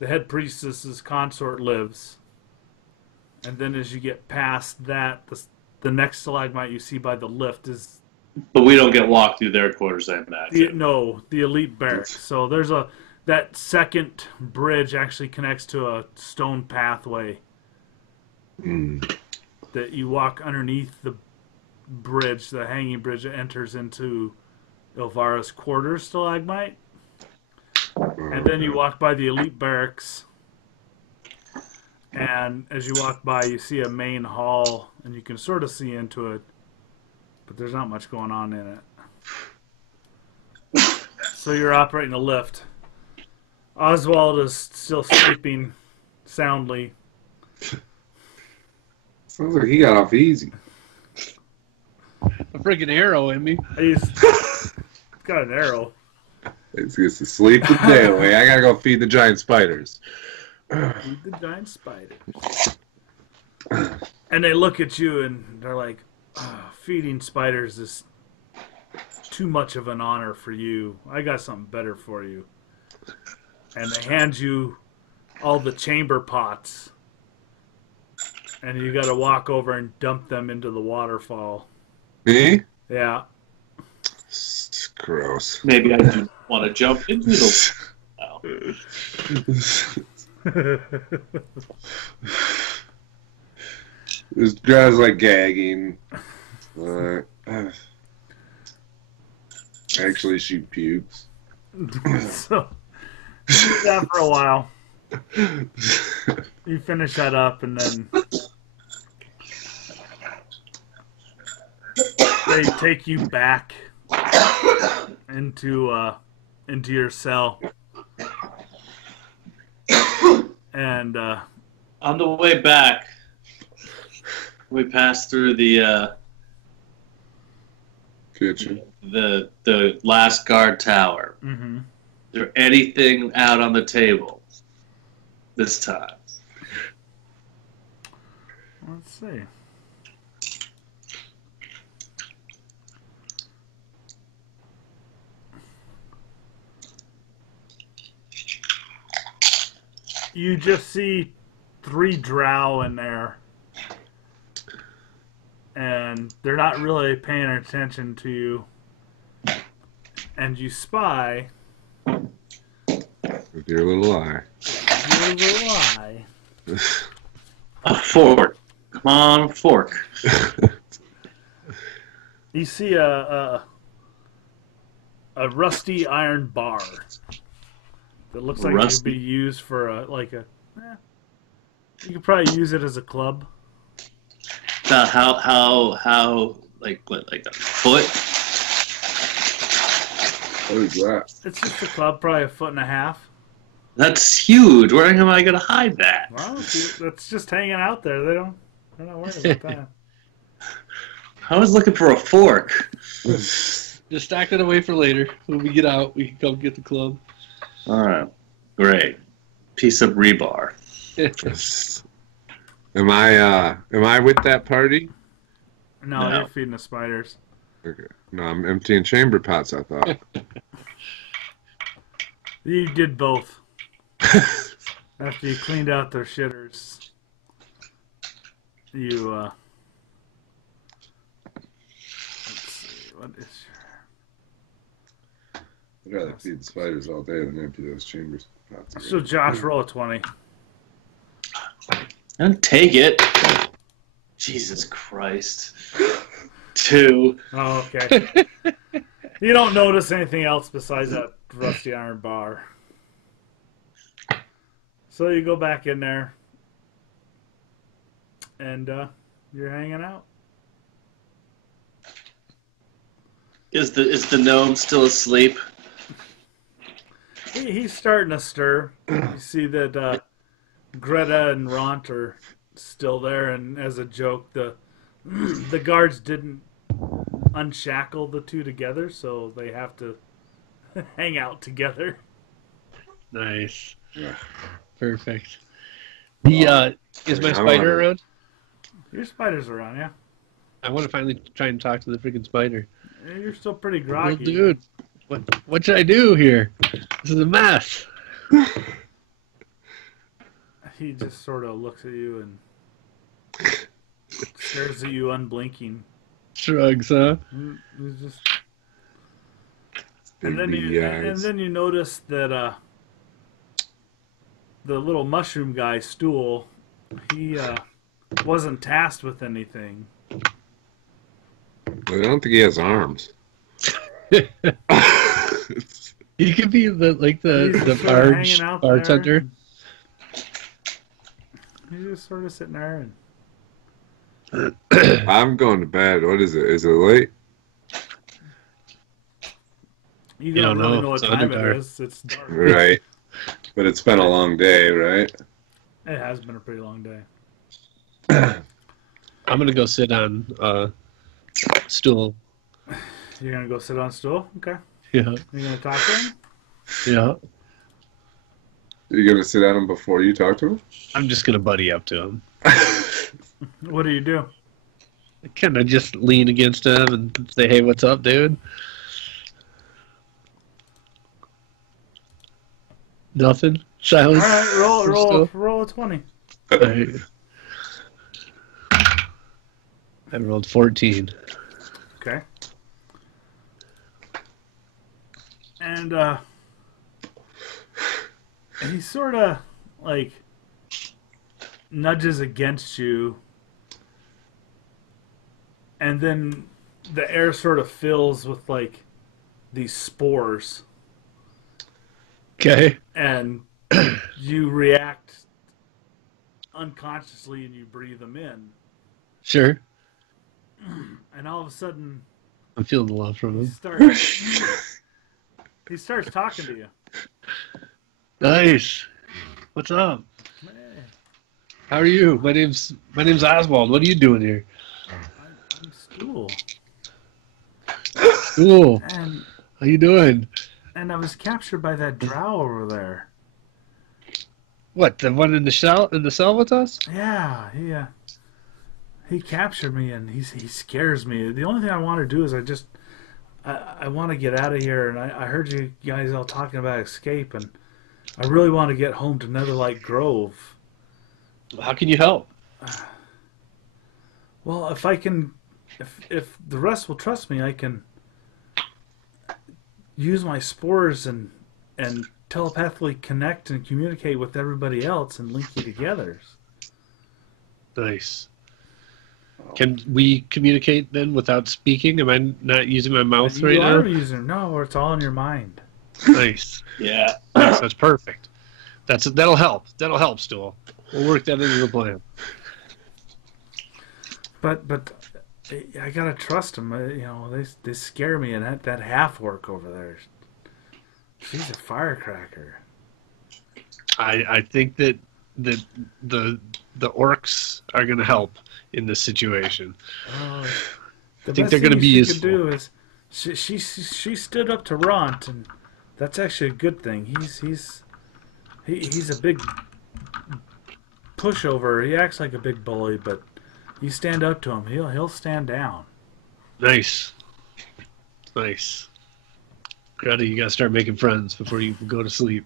head priestess's consort, lives. And then as you get past that, the next stalagmite you see by the lift is... But we don't get walked through their quarters, I imagine. The elite barracks. So there's that second bridge actually connects to a stone pathway that you walk underneath the bridge, the hanging bridge that enters into Ilvara's quarters stalagmite. And then you walk by the elite barracks, and as you walk by you see a main hall, and you can sort of see into it, but there's not much going on in it. So you're operating a lift. Oswald is still sleeping soundly. Sounds like he got off easy. A freaking arrow in me. He's got an arrow. He's gets to sleep the day away. I gotta go feed the giant spiders. Feed the giant spiders. And they look at you and they're like, feeding spiders is too much of an honor for you. I got something better for you. And they hand you all the chamber pots. And you gotta walk over and dump them into the waterfall. Me? Yeah. It's gross. Maybe I do want to jump into the... This guy's like gagging. Actually, she pukes. So, do that for a while. You finish that up, and then they take you back into your cell, and On the way back, we passed through the Kitchen. the last guard tower. mm-hmm. Is there anything out on the table this time? Let's see. You just see 3 drow in there, and they're not really paying attention to you. And you spy With your little eye. your little eye. A fork. Come on, fork. You see a rusty iron bar that looks like it could Rusty? be used for you could probably use it as a club. How like what, like a foot? What is that? It's just a club, probably 1.5 feet. That's huge. Where am I gonna hide that? Well, that's just hanging out there. They're not worried about that. I was looking for a fork. Just stack it away for later. When we get out, we can come get the club. All right, great. Piece of rebar. Am I with that party? No, No. you're feeding the spiders. Okay. No, I'm emptying chamber pots, I thought. You did both. After you cleaned out their shitters, you let's see, what is I'd rather feed the spiders all day than empty those chambers pots. so Josh, roll a 20. And take it. Jesus Christ. 2. Oh, okay. You don't notice anything else besides that rusty iron bar. So you go back in there, and you're hanging out. Is the gnome still asleep? He's starting to stir. You see that Greta and Ront are still there, and as a joke, the guards didn't unshackle the two together, so they have to hang out together. Nice. Yeah. Perfect. The is my I don't spider wanna- around? Your spider's around, yeah. I want to finally try and talk to the freaking spider. You're still pretty Well, groggy. dude, what should I do here? This is a mess. He just sort of looks at you and stares at you unblinking. Shrugs, huh? He's just... Big And then beady eyes. you notice that the little mushroom guy, Stool, he wasn't tasked with anything. But I don't think he has arms. He could be the He's the sort of barge hanging out bartender. He's just sort of sitting there and I'm going to bed. What is it? Is it late? you You don't don't really know. know what It's time it Underdark. is. It's dark. Right. But it's been a long day, right? It has been a pretty long day. I'm gonna go sit on stool. You're gonna go sit on Stool? Okay. Yeah, You're gonna talk to him? yeah. You gonna sit at him before you talk to him? I'm just gonna buddy up to him. What do you do? Kind of just lean against him and say, "Hey, what's up, dude?" Nothing. Silence. All right, Still? roll a 20. Alright. I rolled 14. Okay. And he sort of like nudges against you, and then the air sort of fills with like these spores, Okay. and you react unconsciously and you breathe them in. Sure. And all of a sudden, I'm feeling the love from he him. starts talking to you. Nice. What's up? Hey, How are you? My name's Oswald. What are you doing here? I'm Stool. Cool. And How you doing? I was captured by that drow over there. What, the one in the cell with us? Yeah, he captured me and he scares me. The only thing I want to do is I want to get out of here, and I heard you guys all talking about escape, and I really want to get home to Netherlight Grove. How can you help? Well, if I can, if the rest will trust me, I can use my spores and telepathically connect and communicate with everybody else and link you together. Nice. Can we communicate then without speaking? Am I not using my mouth right now? You are using no, it's all in your mind. Nice. Yeah. Nice. That's perfect. That'll help. That'll help, Stool. We'll work that into the plan. But I gotta trust them. You know, they scare me, and that half orc over there, she's a firecracker. I think that the orcs are going to help in this situation. The I think best they're going to thing be she useful. could do is she stood up to Ront, and that's actually a good thing. He's a big pushover. He acts like a big bully, but you stand up to him, he'll stand down. Nice. Nice. Greta, you got to start making friends before you go to sleep.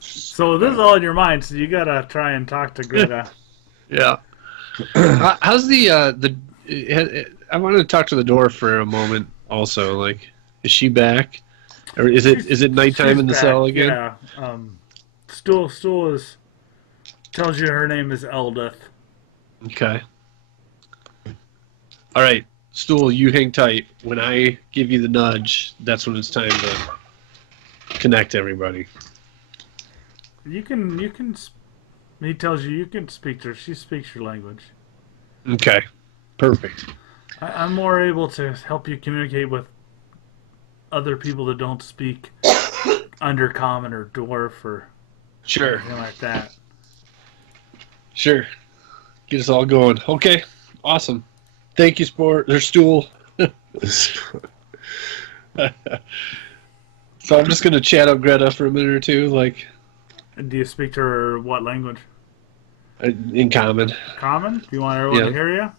So this is all in your mind, so you gotta try and talk to Greta. Yeah. How's the I wanted to talk to the dwarf for a moment also. Like, is she back? Or is it nighttime in the back, cell again? Yeah. Stool tells you her name is Eldith. Okay. All right, Stool, you hang tight. When I give you the nudge, that's when it's time to connect everybody. You can. He tells you can speak to her. She speaks your language. Okay. Perfect. I'm more able to help you communicate with other people that don't speak Undercommon or Dwarf or Sure. anything like that. Sure. Get us all going. Okay. Awesome. Thank you, Stool. So I'm just gonna chat up Greta for a minute or two, like Do you speak to her what language? in common. Common? Do you want everyone to hear you?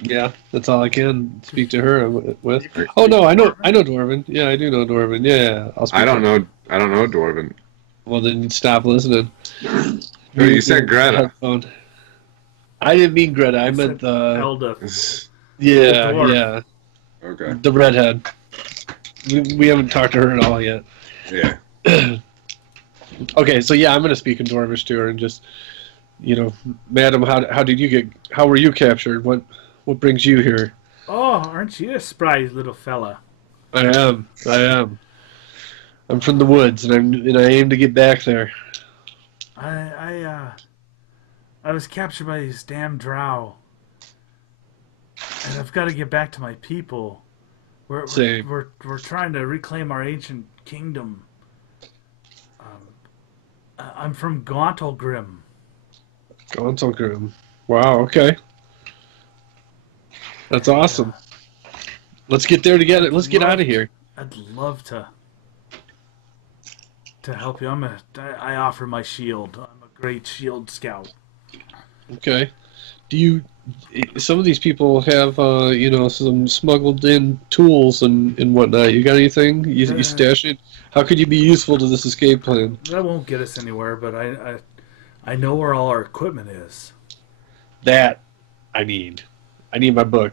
Yeah, that's all I can speak to her with. Oh no, I know Dwarven. Yeah, I do know Dwarven. Yeah, I'll speak. I don't know Dwarven. Well, then stop listening. Oh, you said Greta. Headphone. I didn't mean Greta. I meant the Eldith. yeah, dwarf. yeah, Okay. the redhead. We haven't talked to her at all yet. Yeah. Okay, so yeah, I'm gonna speak in Dwarvish to her and just, madam, how were you captured? What brings you here? Oh, aren't you a spry little fella? I am. I'm from the woods, and I aim to get back there. I was captured by these damn drow, and I've got to get back to my people. We're trying to reclaim our ancient kingdom. I'm from Gauntlgrim. Gauntlgrim. Wow. Okay. That's awesome. Let's get there together. Let's get out of here. I'd love to help you. I offer my shield. I'm a great shield scout. Okay. Some of these people have, some smuggled in tools and whatnot. You got anything? You stash it? How could you be useful to this escape plan? That won't get us anywhere, but I know where all our equipment is. That I need. I need my book.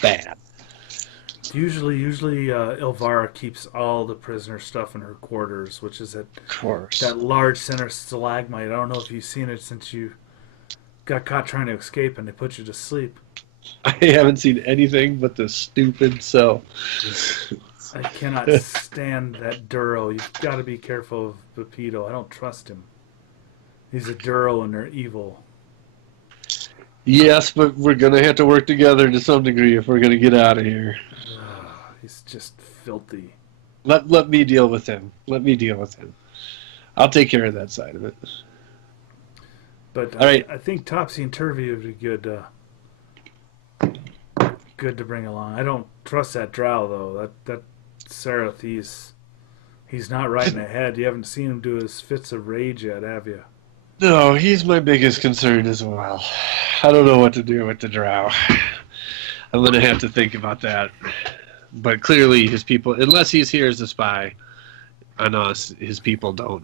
Bad. Usually, Ilvara keeps all the prisoner stuff in her quarters, which is at that large center stalagmite. I don't know if you've seen it since you got caught trying to escape and they put you to sleep. I haven't seen anything but this stupid cell. I cannot stand that Duro. You've got to be careful of Pepito. I don't trust him. He's a Duro and they're evil. Yes, but we're going to have to work together to some degree if we're going to get out of here. He's just filthy. Let me deal with him. Let me deal with him. I'll take care of that side of it. But all right. I think Topsy and Turvy would be good to bring along. I don't trust that Drow, though. That Seraph, he's not right in the head. You haven't seen him do his fits of rage yet, have you? No, he's my biggest concern as well. I don't know what to do with the Drow. I'm going to have to think about that. But clearly his people, unless he's here as a spy on us, his people don't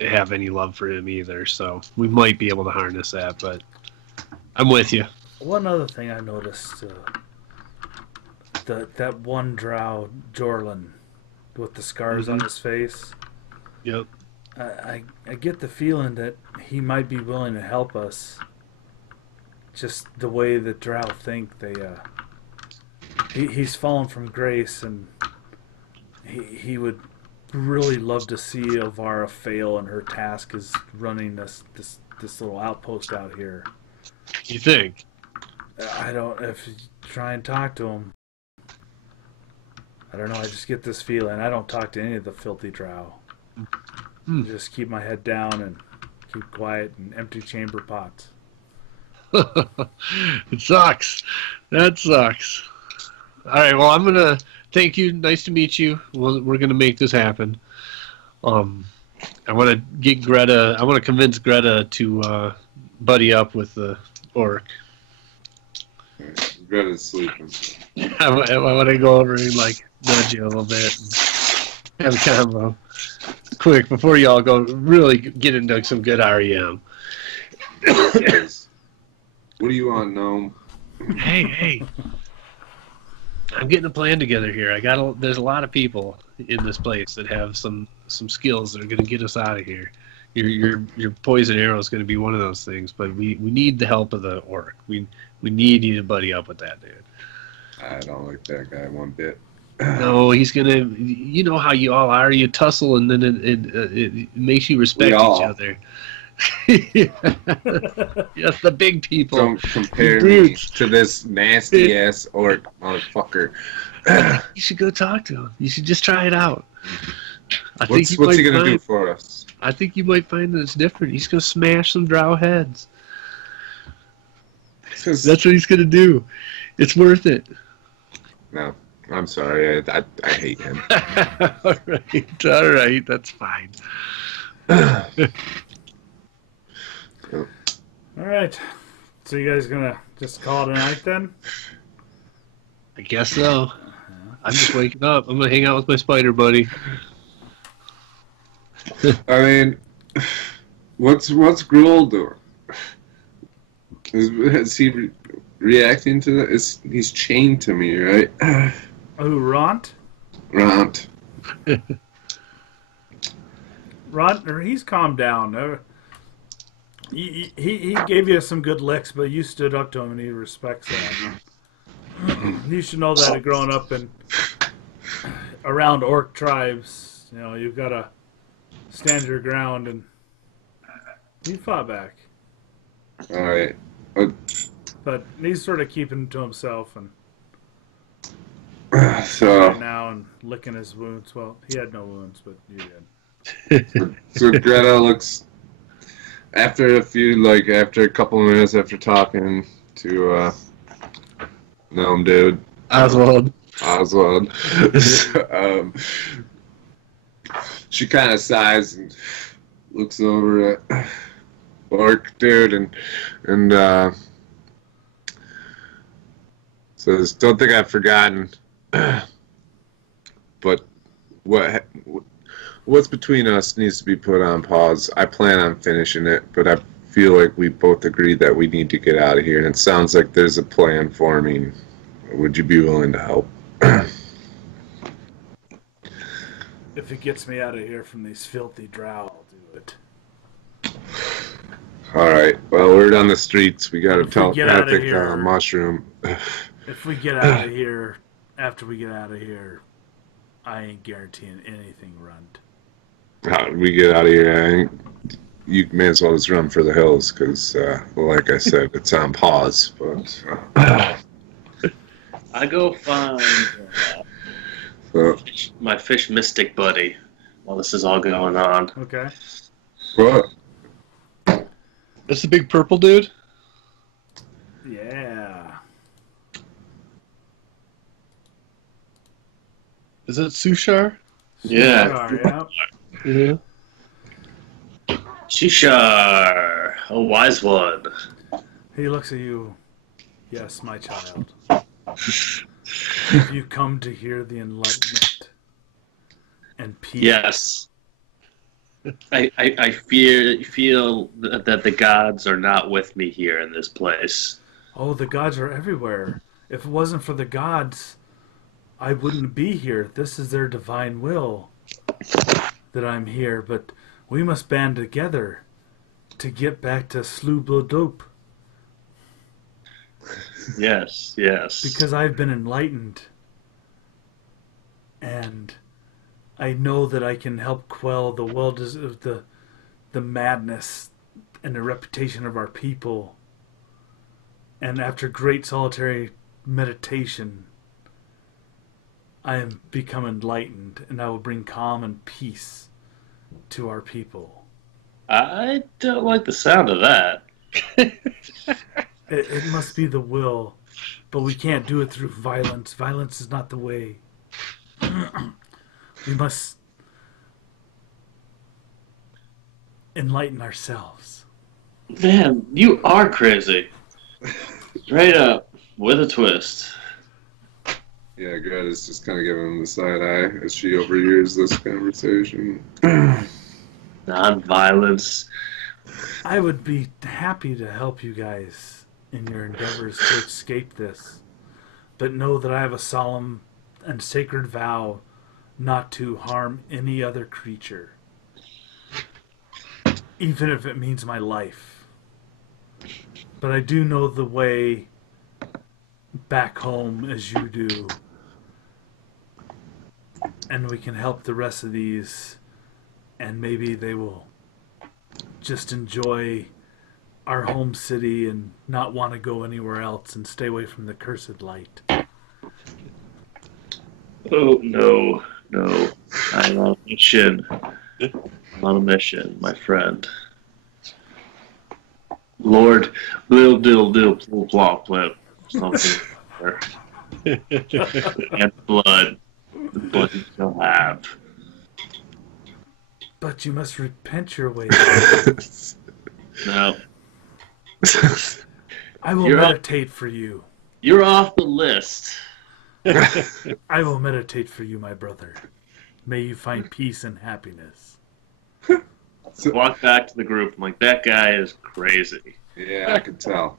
have any love for him either. So we might be able to harness that, but I'm with you. One other thing I noticed, that one Drow, Jorlin, with the scars on his face. Yep. I get the feeling that he might be willing to help us. Just the way the Drow think, he's fallen from grace, and he would really love to see Elvira fail in her task as running this little outpost out here. You think? I don't. If you try and talk to him, I don't know. I just get this feeling. I don't talk to any of the filthy Drow. Just keep my head down and keep quiet and empty chamber pots. It sucks. That sucks. All right. Well, I'm gonna thank you. Nice to meet you. We're gonna make this happen. I want to get Greta. I want to convince Greta to buddy up with the orc. Greta's sleeping. I want to go over and like nudge you a little bit and have a combo. Quick, before y'all go really get into some good REM. What do you want, Gnome? Hey. I'm getting a plan together here. There's a lot of people in this place that have some skills that are going to get us out of here. Your poison arrow is going to be one of those things, but we need the help of the orc. We need you to buddy up with that dude. I don't like that guy one bit. No, he's gonna. You know how you all are. You tussle, and then it makes you respect each other. Yes, the big people. Don't compare me to this nasty ass orc motherfucker. You should go talk to him. You should just try it out. What's he gonna do for us? I think you might find that it's different. He's gonna smash some Drow heads. That's what he's gonna do. It's worth it. No. I'm sorry, I hate him. All right, that's fine. All right, so you guys gonna just call it a night then? I guess so. I'm just waking up. I'm gonna hang out with my spider buddy. I mean, what's Gruel doing? Is he reacting to that? He's chained to me, right? Oh, Ront? Ront. He's calmed down. He gave you some good licks, but you stood up to him, and he respects that. You should know that growing up around orc tribes, you've got to stand your ground, and he fought back. All right. But he's sort of keeping to himself, and so right now and licking his wounds. Well, he had no wounds, but you did. So Greta looks after a couple of minutes after talking to Gnome dude Oswald. She kind of sighs and looks over at orc dude and says, "Don't think I've forgotten, but what's between us needs to be put on pause. I plan on finishing it, but I feel like we both agreed that we need to get out of here, and it sounds like there's a plan forming. Would you be willing to help?" If it gets me out of here from these filthy Drow, I'll do it. All right. Well, word on the streets. We got to Get out of here. Mushroom. If we get out of here, after we get out of here, I ain't guaranteeing anything run. How did we get out of here? You may as well just run for the hills because, like I said, it's on pause. But I go find my fish mystic buddy while this is all going on. Okay. what? That's the big purple dude? Yeah. Is that Sushar? Yeah. Sure, yeah. Yeah. Shishar, a wise one. He looks at you. Yes, my child. Have you come to hear the enlightenment and peace? Yes. I feel that the gods are not with me here in this place. Oh, the gods are everywhere. If it wasn't for the gods, I wouldn't be here. This is their divine will that I'm here, but we must band together to get back to Slublodope. Yes, yes. Because I've been enlightened. And I know that I can help quell the the madness and the reputation of our people. And after great solitary meditation, I am become enlightened, and I will bring calm and peace to our people. I don't like the sound of that. It must be the will, but we can't do it through violence. Violence is not the way. We must enlighten ourselves. Man, you are crazy. Straight up, with a twist. Yeah, Greta's just kind of giving him the side eye as she overhears this conversation. Non-violence. I would be happy to help you guys in your endeavors to escape this, but know that I have a solemn and sacred vow not to harm any other creature, even if it means my life. But I do know the way back home as you do, and we can help the rest of these, and maybe they will just enjoy our home city and not want to go anywhere else and stay away from the cursed light. Oh, no. I'm on a mission. I'm on a mission, my friend. Lord, dill, plop, plop, plop, something. And blood. The blood you shall have. But you must repent your ways. No. I will meditate for you. You're off the list. I will meditate for you, my brother. May you find peace and happiness. Walk back to the group. I'm like, that guy is crazy. Yeah, I can tell.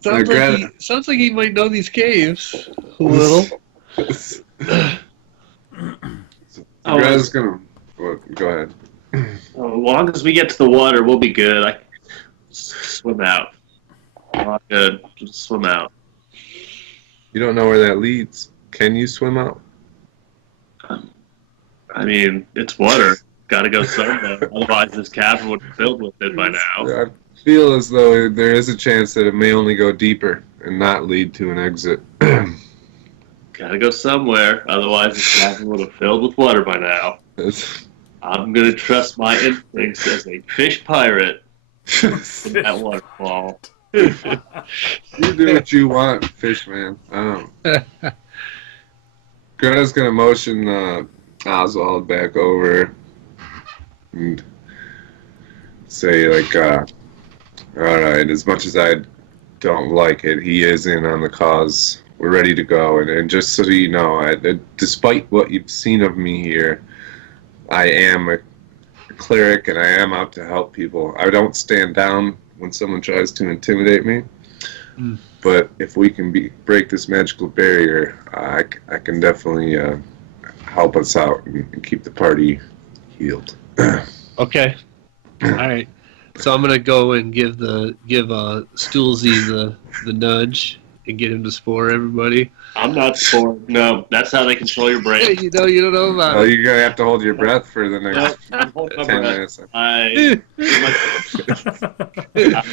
Sounds like he might know these caves a little. Greta's gonna... go ahead. As long as we get to the water, we'll be good. I can swim out. Not good. Just swim out. You don't know where that leads. Can you swim out? I mean, it's water. Gotta go somewhere. Otherwise, this cabin would be filled with it by now. I feel as though there is a chance that it may only go deeper and not lead to an exit. Gotta go somewhere. Otherwise, this cabin would have filled with water by now. I'm gonna trust my instincts as a fish pirate in that waterfall. You do what you want, fish man. Greta's gonna motion Oswald back over and say, like, alright, as much as I don't like it, he is in on the cause. We're ready to go. And just so you know, despite what you've seen of me here, I am a cleric and I am out to help people. I don't stand down when someone tries to intimidate me. But if we can break this magical barrier, I can definitely help us out and keep the party healed. Okay. All right. So I'm gonna go and give Stoolsy the nudge and get him to spore everybody? I'm not sure. No, that's how they control your brain. You don't know about Oh, it. you're gonna have to hold your breath for the next I'm holding my 10 breath.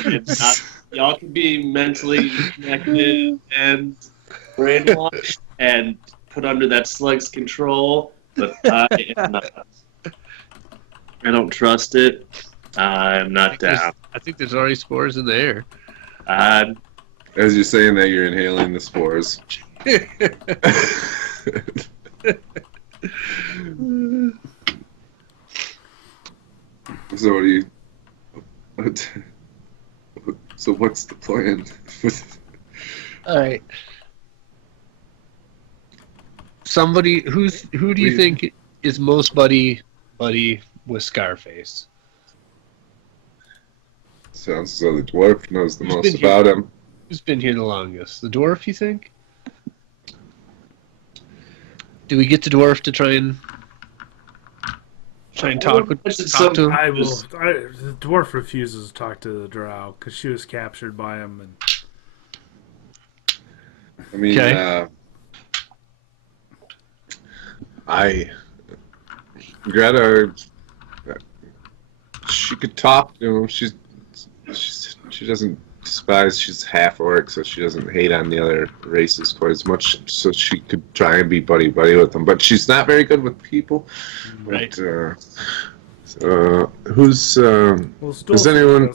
minutes. Y'all can be mentally connected and brainwashed and put under that slug's control, but I am not. I don't trust it. I'm not down. I think there's already spores in the air. As you're saying that, you're inhaling the spores. So what do you? So what's the plan? All right. Somebody who do you think is most buddy with Scarface? Sounds as though the dwarf knows the Who's most been about here? him. Who's been here the longest? The dwarf, you think? Do we get the dwarf to try and talk to him? The dwarf refuses to talk to the Drow because she was captured by him. And I mean, Okay. Greta, she could talk. She doesn't despise. She's half orc, so she doesn't hate on the other races quite as much. So she could try and be buddy with them, but she's not very good with people. Right. But, who's well, is anyone?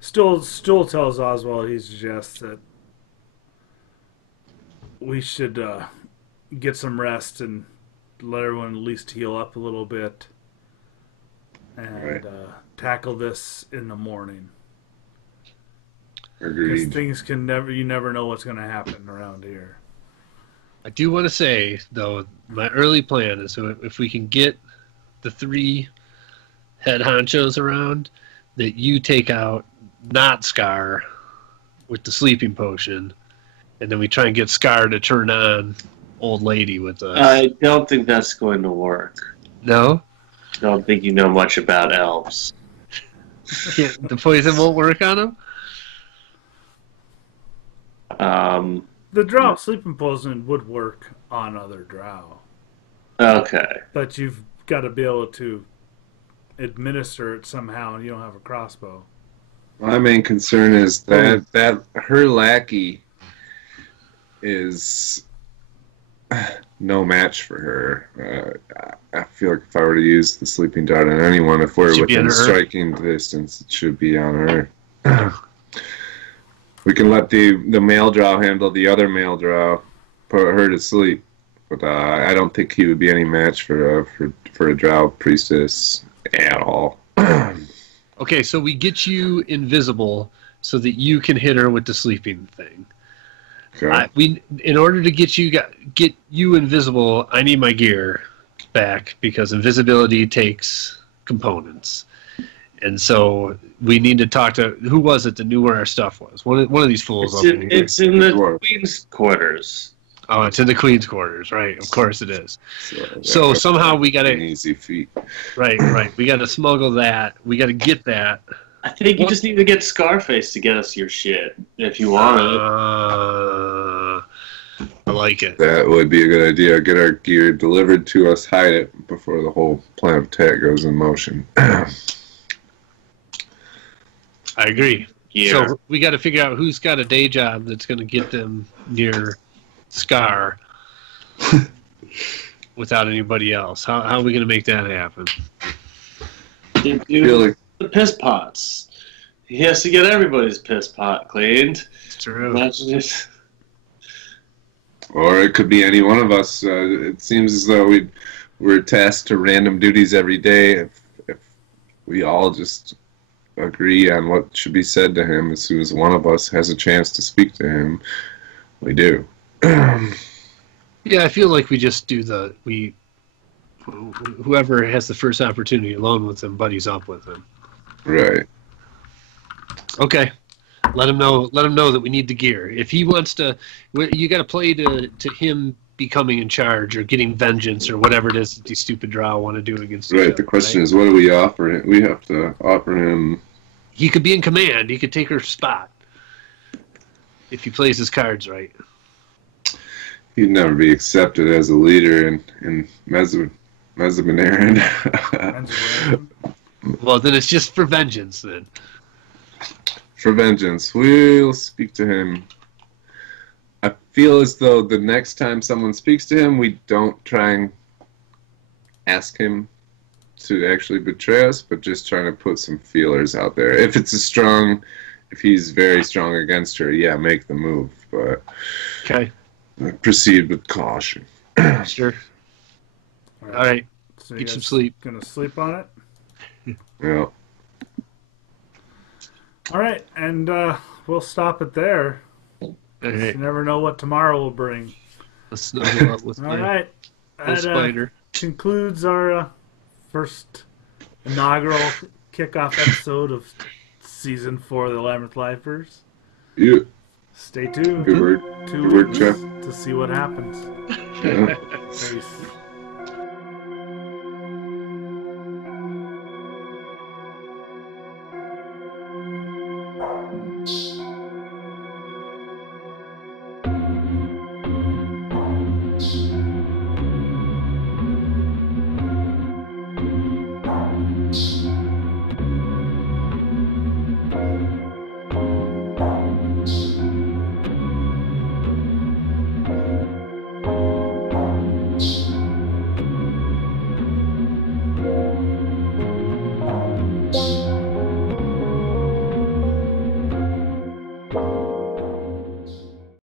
Stool tells Oswald he suggests that we should get some rest and let everyone at least heal up a little bit and tackle this in the morning. Agreed. Because you never know what's going to happen around here. I do want to say, though, my early plan is if we can get the 3 head honchos around, that you take out not Scar with the sleeping potion, and then we try and get Scar to turn on old lady with us. I don't think that's going to work. No? I don't think you know much about elves. The poison won't work on him? The Drow sleeping potion would work on other Drow. Okay. But you've got to be able to administer it somehow, and you don't have a crossbow. My main concern is that her lackey is no match for her. I feel like if I were to use the sleeping dart on anyone, if we're within striking distance, it should be on her. We can let the male drow handle the other male drow, put her to sleep. But I don't think he would be any match for a drow priestess at all. Okay, so we get you invisible so that you can hit her with the sleeping thing. Okay. In order to get you invisible, I need my gear back because invisibility takes components, and so we need to talk to who was it that knew where our stuff was? One of these fools. It's in the Queen's quarters. Oh, it's in the Queen's quarters, right? Of course it is. So somehow we got to easy feat. Right. We got to smuggle that. We got to get that. I think you just need to get Scarface to get us your shit if you want it. I like it. That would be a good idea. Get our gear delivered to us, hide it before the whole plan of attack goes in motion. I agree. Yeah. So we got to figure out who's got a day job that's going to get them near Scar without anybody else. How are we going to make that happen? Really? The piss pots. He has to get everybody's piss pot cleaned. It's true. Imagine it. Or it could be any one of us. It seems as though we're tasked to random duties every day. If we all just agree on what should be said to him as soon as one of us has a chance to speak to him, we do. Yeah, I feel like we just do whoever has the first opportunity alone with him buddies up with him. Right. Okay. Let him know that we need the gear. If he wants to, you got to play to him becoming in charge or getting vengeance or whatever it is that these stupid drow want to do against each Right. other, The question is, what do we offer him? We have to offer him. He could be in command. He could take her spot. If he plays his cards right. He'd never be accepted as a leader in Mesomenarin. Well, then it's just for vengeance, then. For vengeance. We'll speak to him. I feel as though the next time someone speaks to him, we don't try and ask him to actually betray us, but just trying to put some feelers out there. If he's very strong against her, yeah, make the move, but okay, proceed with caution. Sure. All right. So get some sleep. Gonna sleep on it. Yeah. All right, and we'll stop it there. All right. You never know what tomorrow will bring. Let's snuggle up with All right. That spider. concludes our first inaugural kickoff episode of Season 4 of the Labyrinth Lifers. Yeah. Stay tuned. Good word. 2 Good word, weeks Jeff. to see what happens. Yeah. Peace.